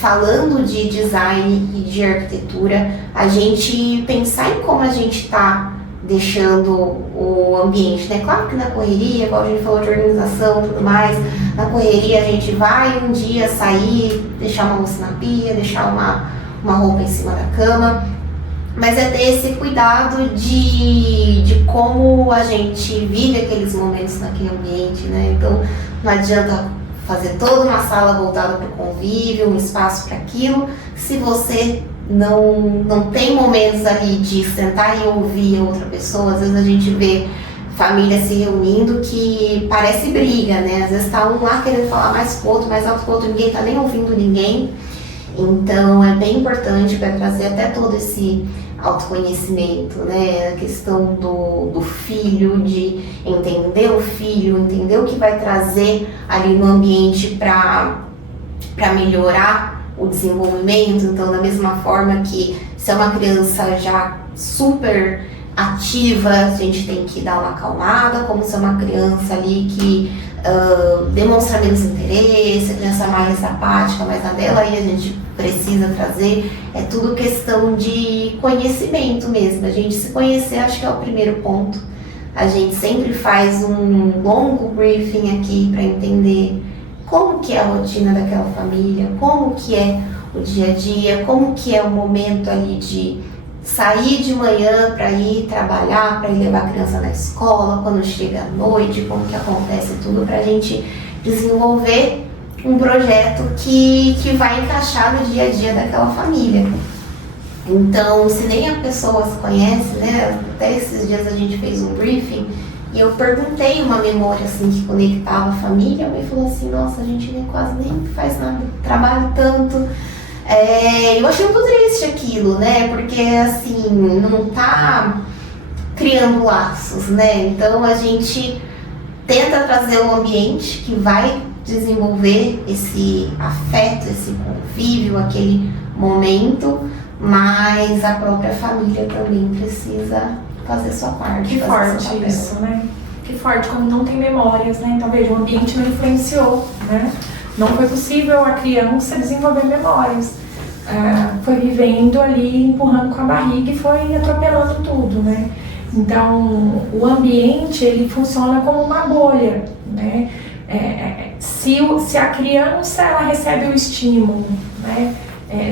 falando de design e de arquitetura, a gente pensar em como a gente está deixando o ambiente, né? Claro que na correria, igual a gente falou de organização e tudo mais, na correria a gente vai um dia sair, deixar uma louça na pia, deixar uma roupa em cima da cama, mas é ter esse cuidado de como a gente vive aqueles momentos naquele ambiente, né? Então, não adianta fazer toda uma sala voltada para o convívio, um espaço para aquilo, se você não tem momentos ali de sentar e ouvir a outra pessoa. Às vezes a gente vê família se reunindo que parece briga, né? Às vezes está um lá querendo falar mais com o outro, mais alto com o outro, ninguém está nem ouvindo ninguém. Então é bem importante para trazer até todo esse autoconhecimento, né? A questão do filho, de entender o filho, entender o que vai trazer ali no ambiente para melhorar o desenvolvimento. Então, da mesma forma que se é uma criança já super ativa, a gente tem que dar uma acalmada, como se é uma criança ali que demonstra menos interesse, a criança mais apática, mais na dela, aí a gente precisa trazer, é tudo questão de conhecimento mesmo, a gente se conhecer, acho que é o primeiro ponto. A gente sempre faz um longo briefing aqui para entender como que é a rotina daquela família, como que é o dia a dia, como que é o momento ali de sair de manhã para ir trabalhar, para ir levar a criança na escola, quando chega à noite, como que acontece tudo, para a gente desenvolver um projeto que vai encaixar no dia a dia daquela família. Então, se nem a pessoa se conhece, né, até esses dias a gente fez um briefing e eu perguntei uma memória assim que conectava a família, a mãe falou assim, nossa, a gente quase nem faz nada, trabalha tanto. Eu achei muito triste aquilo, né? Porque assim, não tá criando laços, né? Então a gente tenta trazer um ambiente que vai desenvolver esse afeto, esse convívio, aquele momento, mas a própria família também precisa fazer sua parte. Que forte isso, né? Que forte quando não tem memórias, né? Então veja, o ambiente não influenciou, né? Não foi possível a criança desenvolver memórias. Foi vivendo ali, empurrando com a barriga e foi atropelando tudo, né? Então, o ambiente, ele funciona como uma bolha, né? Se a criança, ela recebe o estímulo, né,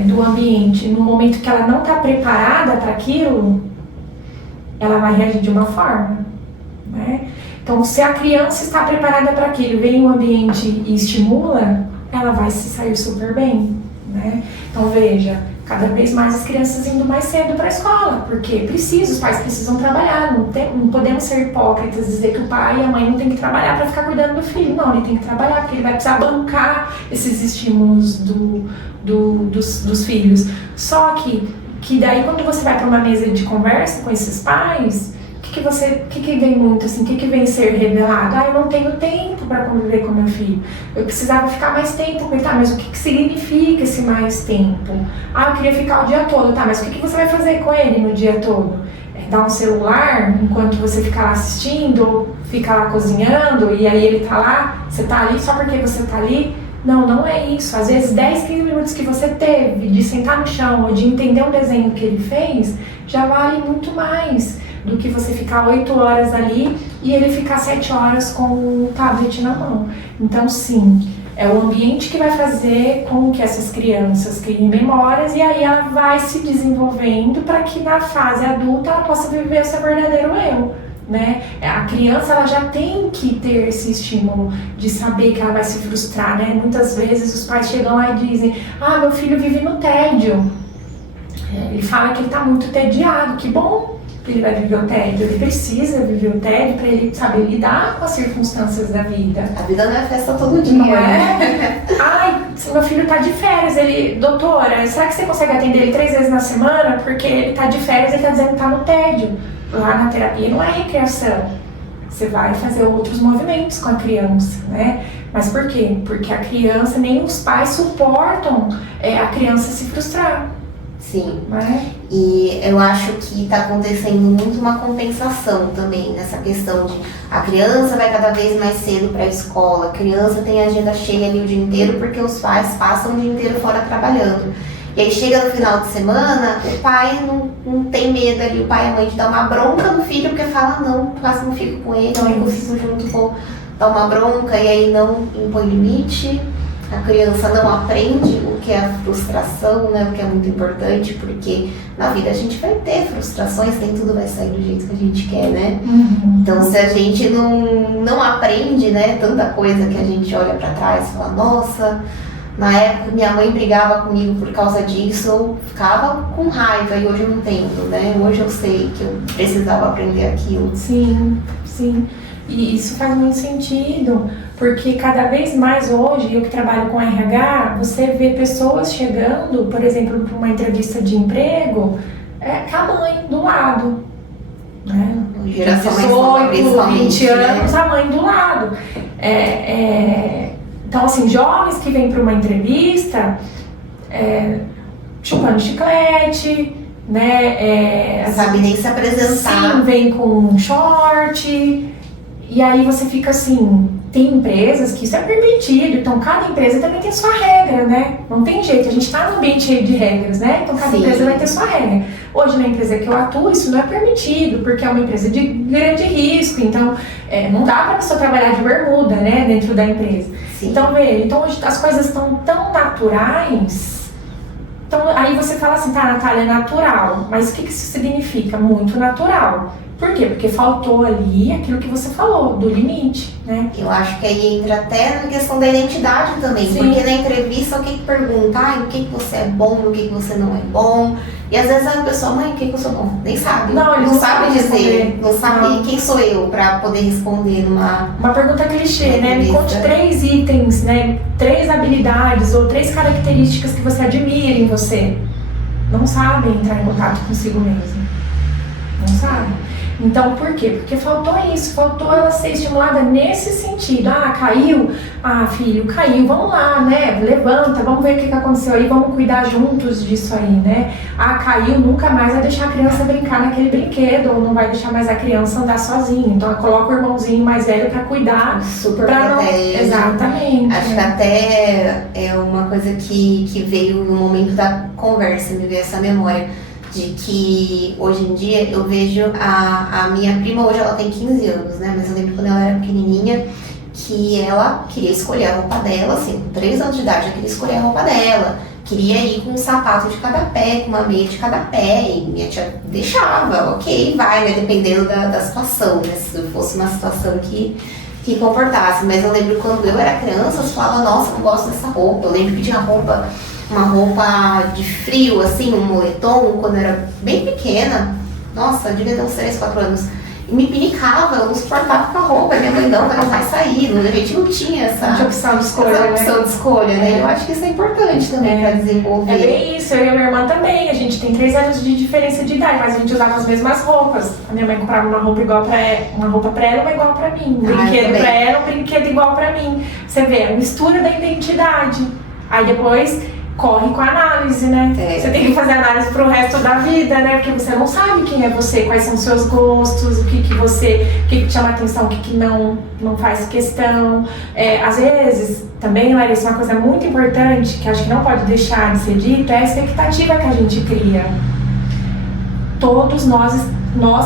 do ambiente, no momento que ela não está preparada para aquilo, ela vai reagir de uma forma, né? Então, se a criança está preparada para aquilo, vem o ambiente e estimula, ela vai se sair super bem, né? Então, veja, cada vez mais as crianças indo mais cedo para a escola, porque os pais precisam trabalhar, não podemos ser hipócritas, dizer que o pai e a mãe não tem que trabalhar para ficar cuidando do filho, não, ele tem que trabalhar, porque ele vai precisar bancar esses estímulos dos filhos. Só que daí quando você vai para uma mesa de conversa com esses pais, o que vem muito assim, o que vem ser revelado? Eu não tenho tempo para conviver com meu filho, eu precisava ficar mais tempo com ele, tá, mas o que significa esse mais tempo? Eu queria ficar o dia todo, tá, mas o que você vai fazer com ele no dia todo? dar um celular enquanto você fica lá assistindo, ou fica lá cozinhando, e aí ele tá lá, você tá ali só porque você tá ali. Não, não é isso. Às vezes 10, 15 minutos que você teve de sentar no chão ou de entender um desenho que ele fez, já vale muito mais do que você ficar 8 horas ali e ele ficar 7 horas com o tablet na mão. Então, sim, é o ambiente que vai fazer com que essas crianças criem memórias e aí ela vai se desenvolvendo para que na fase adulta ela possa viver o seu verdadeiro eu. Né? A criança ela já tem que ter esse estímulo de saber que ela vai se frustrar, né? Muitas vezes os pais chegam lá e dizem: ah, meu filho vive no tédio. Ele fala que ele está muito tediado. Que bom que ele vai viver o tédio. Ele precisa viver o tédio para ele saber lidar com as circunstâncias da vida. A vida não é festa todo dia, não é? né? Ai, meu filho está de férias. Ele, doutora, será que você consegue atender ele 3 vezes na semana? Porque ele está de férias e está dizendo que está no tédio. Lá na terapia não é recreação, você vai fazer outros movimentos com a criança, né? Mas por quê? Porque a criança, nem os pais suportam a criança se frustrar. Sim, né? E eu acho que está acontecendo muito uma compensação também nessa questão de a criança vai cada vez mais cedo para a escola, a criança tem a agenda cheia ali o dia inteiro porque os pais passam o dia inteiro fora trabalhando. E aí chega no final de semana, o pai não tem medo ali, o pai e a mãe de dar uma bronca no filho, porque fala, não, quase não fico com ele, não fico junto, vou dar uma bronca, e aí não impõe limite. A criança não aprende o que é a frustração, né, o que é muito importante, porque na vida a gente vai ter frustrações, nem tudo vai sair do jeito que a gente quer, né? Então se a gente não aprende, né, tanta coisa que a gente olha pra trás e fala, nossa... Na época, minha mãe brigava comigo por causa disso, eu ficava com raiva e hoje eu entendo, né? Hoje eu sei que eu precisava aprender aquilo. Sim, sim. E isso faz muito sentido, porque cada vez mais hoje, eu que trabalho com RH, você vê pessoas chegando, por exemplo, para uma entrevista de emprego, com a mãe do lado. Né? Geração 18, 20 anos, né? a mãe do lado. Então, assim, jovens que vêm para uma entrevista chupando chiclete, né? Não sabe nem se apresentar. Sim, vem com um short. E aí você fica assim, tem empresas que isso é permitido, então cada empresa também tem sua regra, né? Não tem jeito, a gente está num ambiente cheio de regras, né? Então cada empresa vai ter sua regra. Hoje na empresa que eu atuo, isso não é permitido, porque é uma empresa de grande risco, então não dá para a pessoa trabalhar de bermuda, né, dentro da empresa. Sim. Então, então hoje as coisas estão tão naturais, então aí você fala assim, tá, Natália, é natural, mas o que isso significa? Muito natural. Por quê? Porque faltou ali aquilo que você falou, do limite, né? Eu acho que aí entra até na questão da identidade também. Sim. Porque na entrevista alguém pergunta, no que você é bom, no que você não é bom. E às vezes a pessoa, mãe, o que eu sou bom? Nem sabe. Não sabe dizer, não sabe quem sou eu para poder responder numa... Uma pergunta clichê, né? Me conte 3 itens, né? 3 habilidades ou 3 características que você admira em você. Não sabe entrar em contato consigo mesmo. Não sabe. Então, por quê? Porque faltou isso, faltou ela ser estimulada nesse sentido. Ah, caiu? Ah, filho, caiu, vamos lá, né? Levanta, vamos ver o que aconteceu aí, vamos cuidar juntos disso aí, né? Ah, caiu, nunca mais vai deixar a criança brincar naquele brinquedo, ou não vai deixar mais a criança andar sozinha. Então, ela coloca o irmãozinho mais velho pra cuidar. Super pra não... Exatamente. Acho que até é uma coisa que veio no momento da conversa, me veio essa memória. De que hoje em dia eu vejo a minha prima, hoje ela tem 15 anos, né? Mas eu lembro quando ela era pequenininha que ela queria escolher a roupa dela, assim, com 3 anos de idade, ela queria escolher a roupa dela, queria ir com um sapato de cada pé, com uma meia de cada pé, e minha tia deixava, ok, vai, né? Dependendo da situação, né? Se fosse uma situação que comportasse. Mas eu lembro quando eu era criança, eu falava, nossa, não gosto dessa roupa. Eu lembro que tinha uma roupa de frio, assim, um moletom, quando eu era bem pequena. Nossa, eu devia ter uns 3, 4 anos. E me pinicava, eu não suportava com a roupa. Minha mãe, não vai sair. A gente não tinha essa opção de escolha, né? Eu acho que isso é importante também para desenvolver. É bem isso, eu e a minha irmã também. A gente tem 3 anos de diferença de idade, mas a gente usava as mesmas roupas. A minha mãe comprava uma roupa pra ela, uma igual pra mim. Um brinquedo pra ela, um brinquedo igual pra mim. Você vê, a mistura da identidade. Aí depois corre com a análise, né? Você tem que fazer análise pro resto da vida, né? Porque você não sabe quem é você, quais são os seus gostos, o que te chama atenção, o que não faz questão. Às vezes, também, Larissa, uma coisa muito importante, que acho que não pode deixar de ser dita, é a expectativa que a gente cria. Todos nós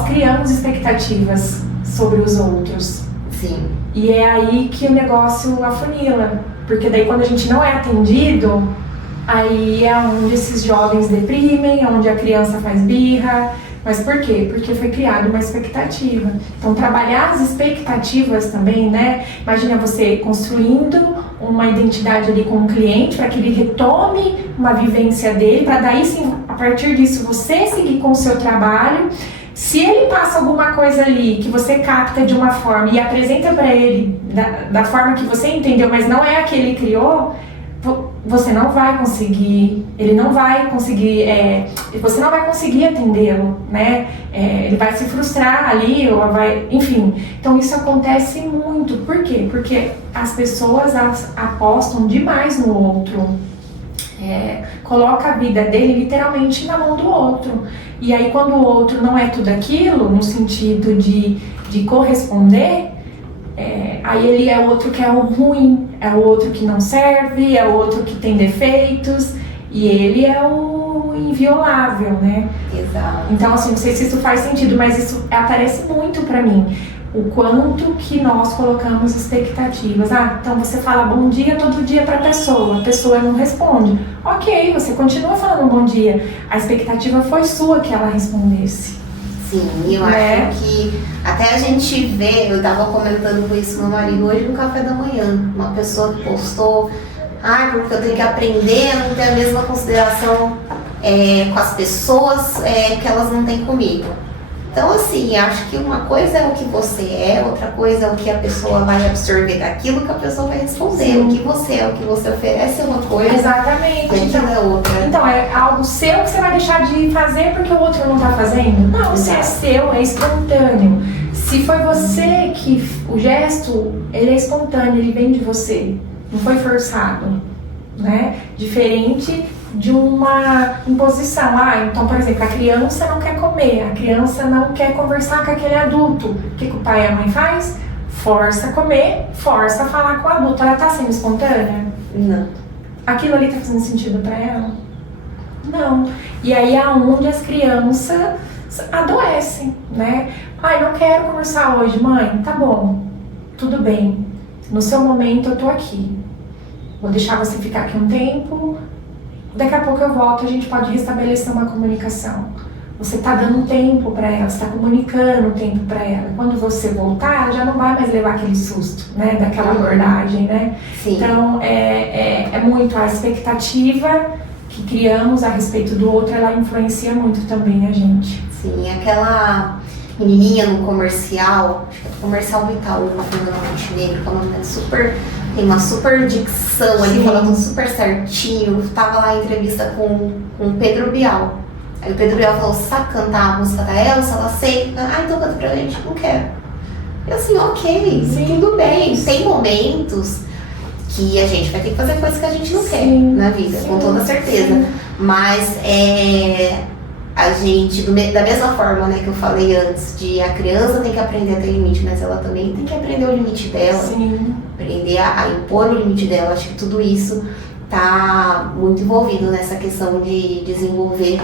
criamos expectativas sobre os outros. Sim. E é aí que o negócio afunila. Porque daí quando a gente não é atendido, aí é onde esses jovens deprimem, onde a criança faz birra. Mas por quê? Porque foi criada uma expectativa. Então trabalhar as expectativas também, né? Imagina você construindo uma identidade ali com o cliente para que ele retome uma vivência dele, para daí sim, a partir disso, você seguir com o seu trabalho. Se ele passa alguma coisa ali que você capta de uma forma e apresenta para ele da forma que você entendeu, mas não é a que ele criou, você não vai conseguir, você não vai conseguir atendê-lo, né? Ele vai se frustrar ali, enfim. Então isso acontece muito. Por quê? Porque as pessoas apostam demais no outro. Coloca a vida dele literalmente na mão do outro. E aí quando o outro não é tudo aquilo, no sentido de corresponder, aí ele é o outro que é o ruim, é o outro que não serve, é o outro que tem defeitos, e ele é o inviolável, né? Exato. Então, assim, não sei se isso faz sentido, mas isso aparece muito pra mim. O quanto que nós colocamos expectativas. Então você fala bom dia todo dia pra pessoa, a pessoa não responde. Ok, você continua falando bom dia. A expectativa foi sua que ela respondesse. Sim, eu acho que até a gente vê, eu tava comentando com isso com meu marido hoje no café da manhã, uma pessoa que postou, porque eu tenho que aprender a não ter a mesma consideração com as pessoas que elas não têm comigo. Então assim, acho que uma coisa é o que você é, outra coisa é o que a pessoa vai absorver daquilo que a pessoa vai responder. Sim. O que você é, o que você oferece é uma coisa. Exatamente. Então é outra. Então é algo seu que você vai deixar de fazer porque o outro não está fazendo? Não, se é seu, é espontâneo. Se foi você que... O gesto, ele é espontâneo, ele vem de você. Não foi forçado, né? Diferente de uma imposição. Então, por exemplo, a criança não quer comer, a criança não quer conversar com aquele adulto. O que o pai e a mãe faz? Força a comer, força a falar com o adulto. Ela tá sendo espontânea? Não. Aquilo ali tá fazendo sentido pra ela? Não. E aí é onde as crianças adoecem, né? Não quero conversar hoje, mãe. Tá bom, tudo bem. No seu momento eu tô aqui. Vou deixar você ficar aqui um tempo. Daqui a pouco eu volto, a gente pode restabelecer uma comunicação. Você está dando tempo para ela, você está comunicando o tempo para ela. Quando você voltar, ela já não vai mais levar aquele susto, né, daquela abordagem, né? Sim. Então, é muito a expectativa que criamos a respeito do outro, ela influencia muito também a gente. Sim, aquela menininha no comercial, acho que é o comercial do Itaú, uma Fernanda Montenegro, que é uma tem uma super dicção ali, fala tudo super certinho. Eu tava lá em entrevista com o Pedro Bial. Aí o Pedro Bial falou, sabe cantar a música da Elsa? Ela aceita. Então canta pra gente. Não quero. Eu assim, ok, sim, tudo bem. Tem momentos que a gente vai ter que fazer coisas que a gente não quer na vida, com toda certeza. Sim. Mas a gente, da mesma forma, né, que eu falei antes, de a criança tem que aprender a ter limite, mas ela também tem que aprender o limite dela. Sim. Aprender a impor o limite dela. Acho que tudo isso tá muito envolvido nessa questão de desenvolver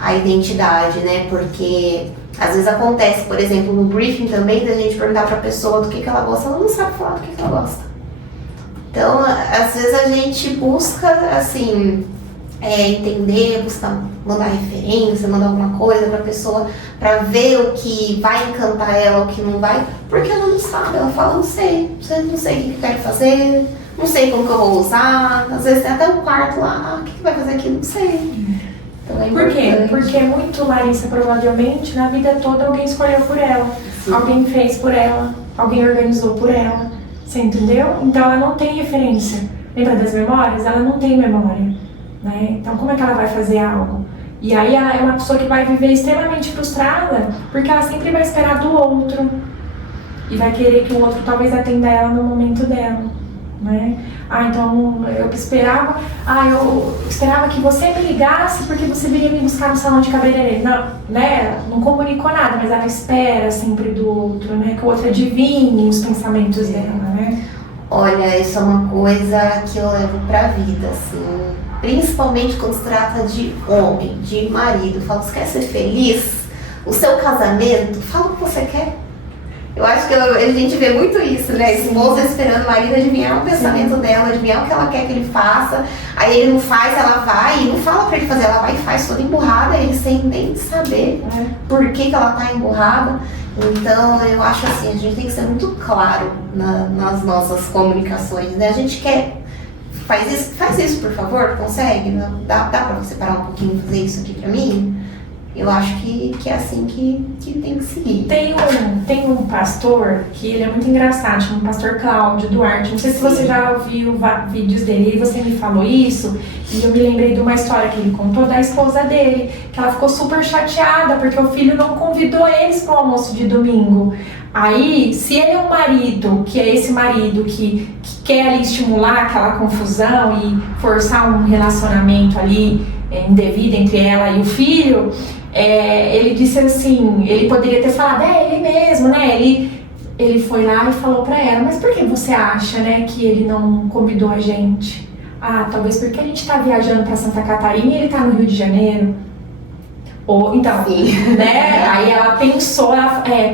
a identidade, né? Porque às vezes acontece, por exemplo, no briefing também, da gente perguntar pra pessoa do que ela gosta, ela não sabe falar do que ela gosta. Então, às vezes a gente busca, assim, entender, buscar mandar referência, mandar alguma coisa pra pessoa, pra ver o que vai encantar ela, o que não vai, porque ela não sabe, ela fala, não sei o que eu quero fazer, não sei como que eu vou usar, às vezes tem até um quarto lá, o que vai fazer aqui, não sei. Então, por quê? Porque muito, Larissa, provavelmente, na vida toda alguém escolheu por ela, sim, alguém fez por ela, alguém organizou por ela, você entendeu? Então ela não tem referência. Lembra das memórias? Ela não tem memória. Né? Então como é que ela vai fazer algo? E aí ela é uma pessoa que vai viver extremamente frustrada, porque ela sempre vai esperar do outro e vai querer que o outro talvez atenda ela no momento dela. né? Então eu esperava que você me ligasse porque você viria me buscar no salão de cabeleireiro. Não, né? Não comunicou nada, mas ela espera sempre do outro, né? Que o outro adivinhe os pensamentos dela, né? Olha, isso é uma coisa que eu levo pra vida, assim, principalmente quando se trata de homem, de marido. Eu falo, você quer ser feliz? O seu casamento, fala o que você quer. Eu acho que a gente vê muito isso, né? Esposa esperando o marido adivinhar o pensamento dela, adivinhar o que ela quer que ele faça. Aí ele não faz, ela vai e não fala pra ele fazer, ela vai e faz toda emburrada, ele sem nem saber por que ela tá emburrada. Então eu acho assim, a gente tem que ser muito claro nas nossas comunicações, né? A gente quer, faz isso por favor, consegue? Dá pra você parar um pouquinho e fazer isso aqui pra mim? Eu acho que é assim que tem que seguir. Tem um pastor que ele é muito engraçado, chama o pastor Cláudio Duarte. Não sei se você já ouviu vídeos dele, e você me falou isso, e eu me lembrei de uma história que ele contou da esposa dele, que ela ficou super chateada porque o filho não convidou eles para o almoço de domingo. Aí, se ele é um marido, que é esse marido que quer ali estimular aquela confusão e forçar um relacionamento ali indevido entre ela e o filho, ele disse assim, ele poderia ter falado, ele mesmo, né? Ele foi lá e falou pra ela, mas por que você acha, né, que ele não convidou a gente? Talvez porque a gente tá viajando pra Santa Catarina e ele tá no Rio de Janeiro. Ou, então, né? Aí ela pensou,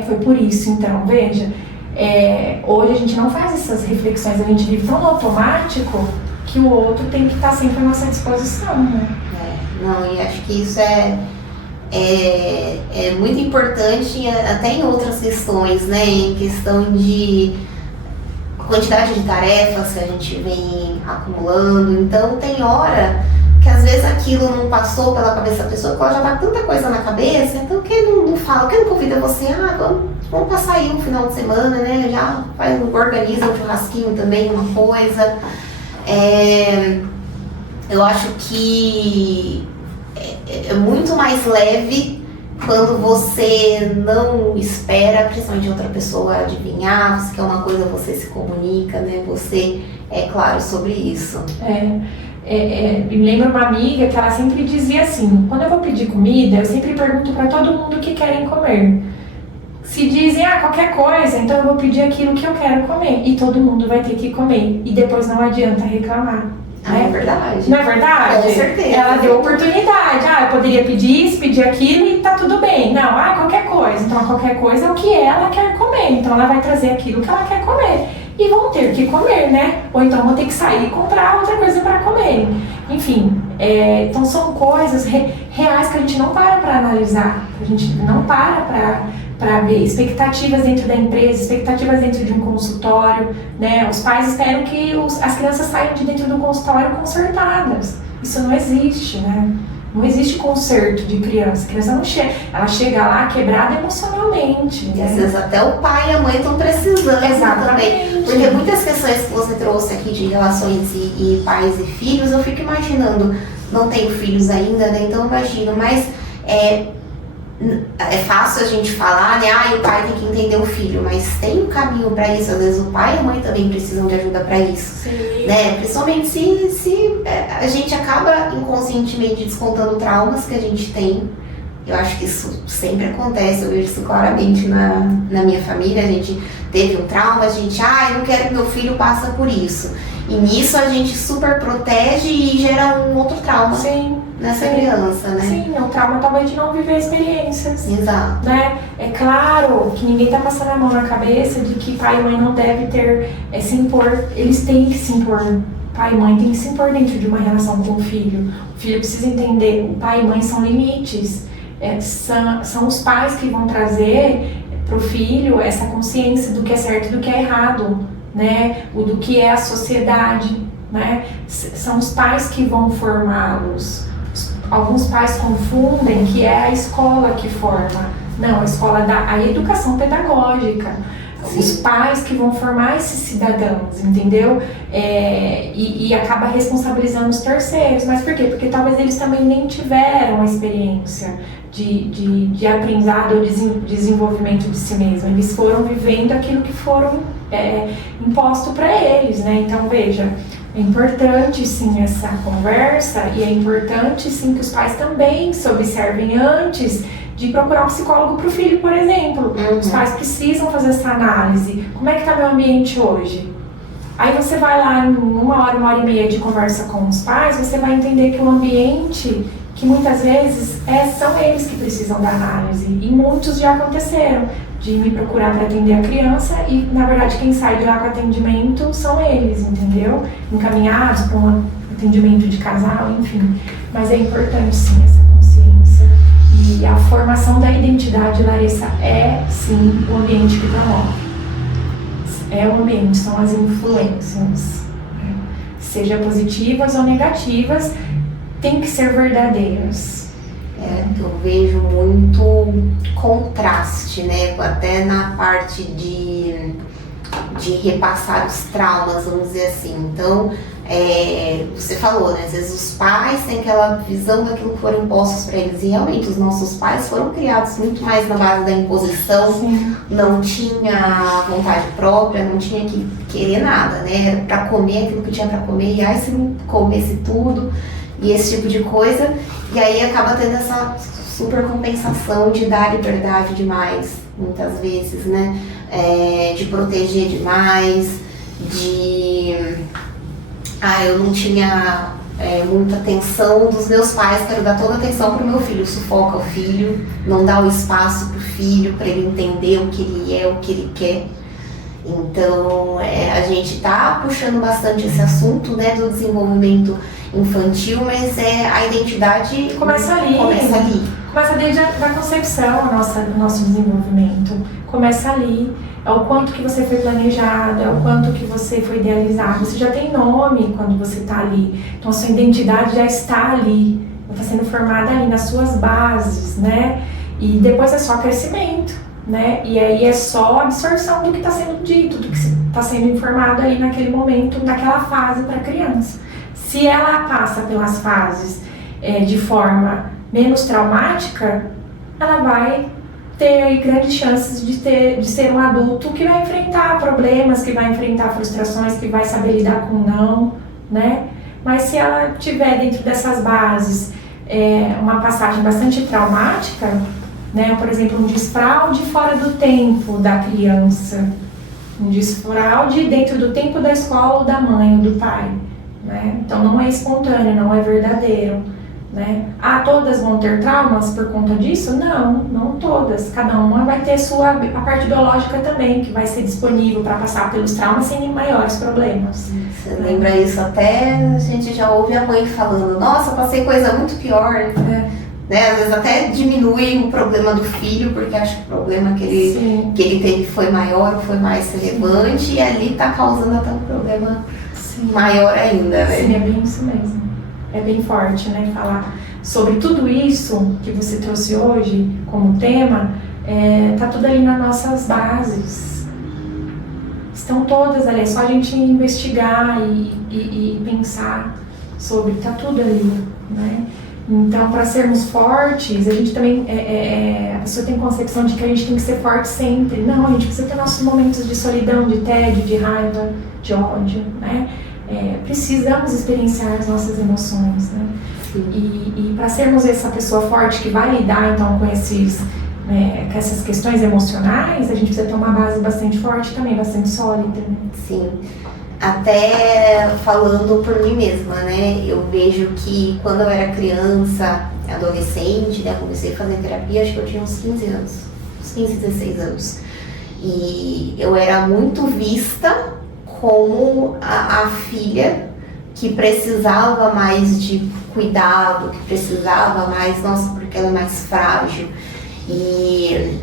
foi por isso, então, veja. Hoje a gente não faz essas reflexões, a gente vive tão no automático que o outro tem que estar sempre à nossa disposição, né? Não, e acho que isso é muito importante até em outras questões, né? Em questão de quantidade de tarefas que a gente vem acumulando. Então tem hora que às vezes aquilo não passou pela cabeça da pessoa, porque ela já tá tanta coisa na cabeça, então quem não fala, quem não convida você, vamos passar aí um final de semana, né? Já organiza um churrasquinho também, uma coisa. Eu acho que é muito mais leve quando você não espera, principalmente outra pessoa adivinhar, você quer uma coisa, você se comunica, né? Você é claro sobre isso. Me lembro uma amiga que ela sempre dizia assim, quando eu vou pedir comida, eu sempre pergunto para todo mundo o que querem comer. Se dizem, qualquer coisa, então eu vou pedir aquilo que eu quero comer. E todo mundo vai ter que comer. E depois não adianta reclamar. É verdade. Não é verdade? Com certeza. Ela deu oportunidade. Eu poderia pedir isso, pedir aquilo e tá tudo bem. Não, qualquer coisa. Então, qualquer coisa é o que ela quer comer. Então, ela vai trazer aquilo que ela quer comer. E vão ter que comer, né? Ou então vão ter que sair e comprar outra coisa para comer. Enfim, então são coisas reais que a gente não para analisar. A gente não para ver expectativas dentro da empresa, expectativas dentro de um consultório, né? Os pais esperam que as crianças saiam de dentro do consultório consertadas. Isso não existe, né? Não existe conserto de criança. A criança não chega, ela chega lá quebrada emocionalmente. E às vezes até o pai e a mãe estão precisando. Exatamente. Também. Porque muitas questões que você trouxe aqui de relações e pais e filhos, eu fico imaginando, não tenho filhos ainda, né? Então eu imagino, mas é fácil a gente falar, né? O pai tem que entender o filho, mas tem um caminho para isso. Às vezes o pai e a mãe também precisam de ajuda para isso. Sim. Né? Principalmente se a gente acaba inconscientemente descontando traumas que a gente tem. Eu acho que isso sempre acontece, eu vejo isso claramente na minha família. A gente teve um trauma, a gente, eu não quero que meu filho passe por isso. E nisso a gente super protege e gera um outro trauma. Sim. Nessa criança, né? Sim, é um trauma talvez de não viver experiências. Exato. Né? É claro que ninguém tá passando a mão na cabeça de que pai e mãe não devem se impor, eles têm que se impor. Pai e mãe têm que se impor dentro de uma relação com o filho. O filho precisa entender, o pai e mãe são limites. São os pais que vão trazer pro filho essa consciência do que é certo e do que é errado, né? Do que é a sociedade, né? São os pais que vão formá-los. Alguns pais confundem que é a escola que forma. Não, a escola dá a educação pedagógica. Sim. Os pais que vão formar esses cidadãos, entendeu? E acaba responsabilizando os terceiros. Mas por quê? Porque talvez eles também nem tiveram a experiência de aprendizado ou desenvolvimento de si mesmo. Eles foram vivendo aquilo que foram imposto para eles, né? Então, veja, é importante sim essa conversa e é importante sim que os pais também se observem antes de procurar um psicólogo para o filho, por exemplo. Os pais precisam fazer essa análise. Como é que está meu ambiente hoje? Aí você vai lá em 1 hora e meia de conversa com os pais, você vai entender que o ambiente, que muitas vezes são eles que precisam da análise. E muitos já aconteceram, de me procurar para atender a criança e, na verdade, quem sai de lá com atendimento são eles, entendeu? Encaminhados para um atendimento de casal, enfim. Mas é importante, sim, essa consciência. E a formação da identidade, Larissa, é, sim, o ambiente que promove. É o ambiente, são as influências. Seja positivas ou negativas, tem que ser verdadeiras. Eu vejo muito contraste, né? Até na parte de repassar os traumas, vamos dizer assim. Então, você falou, né? Às vezes os pais têm aquela visão daquilo que foram impostos para eles. E realmente os nossos pais foram criados muito mais na base da imposição. Sim. Não tinha vontade própria, não tinha que querer nada, né? Era para comer aquilo que tinha para comer. E aí se não comesse tudo e esse tipo de coisa. E aí acaba tendo essa super compensação de dar liberdade demais, muitas vezes, né? De proteger demais, eu não tinha muita atenção dos meus pais, quero dar toda a atenção pro meu filho, sufoca o filho, não dá o espaço pro filho para ele entender o que ele é, o que ele quer. Então, a gente tá puxando bastante esse assunto, né, do desenvolvimento infantil, mas a identidade Começa ali. Começa desde a concepção, o nosso desenvolvimento. Começa ali. É o quanto que você foi planejado, é o quanto que você foi idealizado. Você já tem nome quando você está ali. Então a sua identidade já está ali. Está sendo formada ali nas suas bases, né? E depois é só crescimento, né? E aí é só absorção do que está sendo dito, do que está sendo informado ali naquele momento, naquela fase para a criança. Se ela passa pelas fases de forma menos traumática, ela vai ter aí grandes chances de ser um adulto que vai enfrentar problemas, que vai enfrentar frustrações, que vai saber lidar com não, né? Mas se ela tiver dentro dessas bases uma passagem bastante traumática, né? Por exemplo, um desfraude fora do tempo da criança, um desfraude dentro do tempo da escola ou da mãe ou do pai, né? Então não é espontâneo, não é verdadeiro, né? Todas vão ter traumas por conta disso? Não todas. Cada uma vai ter a parte biológica também, que vai ser disponível para passar pelos traumas sem maiores problemas. Você lembra isso? Até a gente já ouve a mãe falando, nossa, passei coisa muito pior. Né? Às vezes até diminui o problema do filho, porque acha que o problema que ele teve foi maior ou foi mais relevante, e ali está causando até um problema maior ainda, né? Sim, é bem isso mesmo. É bem forte, né? Falar sobre tudo isso que você trouxe hoje como tema, tá tudo ali nas nossas bases. Estão todas ali, é só a gente investigar e pensar sobre, tá tudo ali, né? Então, para sermos fortes, a gente também, a pessoa tem concepção de que a gente tem que ser forte sempre. Não, a gente precisa ter nossos momentos de solidão, de tédio, de raiva, de ódio, né? Precisamos experienciar as nossas emoções, né? E para sermos essa pessoa forte que vai lidar então com com essas questões emocionais, a gente precisa ter uma base bastante forte também, bastante sólida, né? Sim. Até falando por mim mesma, né? Eu vejo que quando eu era criança, adolescente, né? Comecei a fazer terapia, acho que eu tinha uns 15 anos, uns 15, 16 anos. E eu era muito vista como a filha que precisava mais de cuidado, que precisava mais, nossa, porque ela é mais frágil. E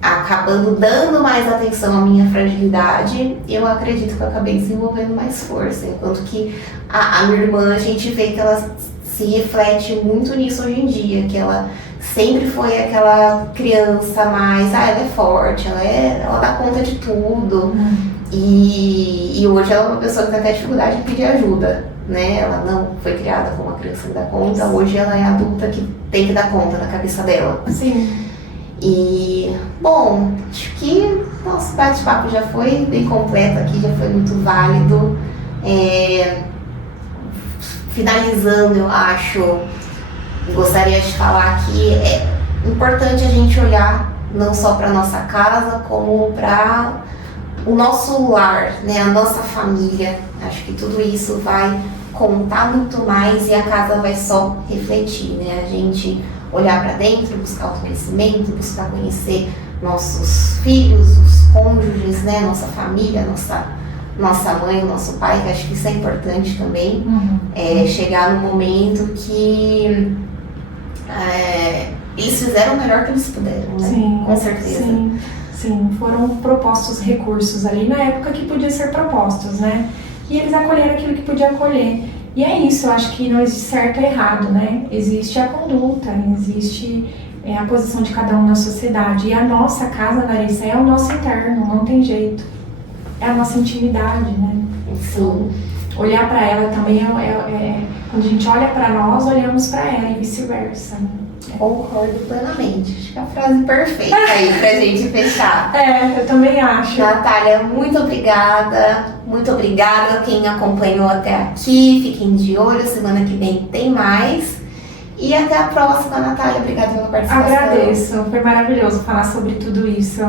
acabando dando mais atenção à minha fragilidade, eu acredito que eu acabei desenvolvendo mais força. Enquanto que a minha irmã, a gente vê que ela se reflete muito nisso hoje em dia, que ela sempre foi aquela criança mais, ela é forte, ela dá conta de tudo. E hoje ela é uma pessoa que tem até dificuldade em pedir ajuda, né? Ela não foi criada como uma criança que dá conta, hoje ela é adulta que tem que dar conta na cabeça dela. Sim. E, bom, acho que nosso bate-papo já foi bem completo aqui, já foi muito válido. Finalizando, eu acho, gostaria de falar que é importante a gente olhar não só para nossa casa, como para o nosso lar, né, a nossa família. Acho que tudo isso vai contar muito mais e a casa vai só refletir, né? A gente olhar para dentro, buscar autoconhecimento, buscar conhecer nossos filhos, os cônjuges, né, nossa família, nossa mãe, nosso pai, que acho que isso é importante também. Chegar no momento que eles fizeram o melhor que eles puderam, né? Sim, com certeza. Sim, foram propostos recursos ali na época que podia ser propostos, né? E eles acolheram aquilo que podia acolher. E é isso, eu acho que não existe certo e errado, né? Existe a conduta, existe a posição de cada um na sociedade. E a nossa casa, Larissa, é o nosso interno, não tem jeito. É a nossa intimidade, né? Sim. Olhar para ela também quando a gente olha para nós, olhamos para ela e vice-versa. Concordo plenamente. Acho que é a frase perfeita aí pra gente fechar. Eu também acho. Natália, muito obrigada. Muito obrigada a quem acompanhou até aqui. Fiquem de olho, semana que vem tem mais. E até a próxima, Natália. Obrigada pela participação. Agradeço. Foi maravilhoso falar sobre tudo isso.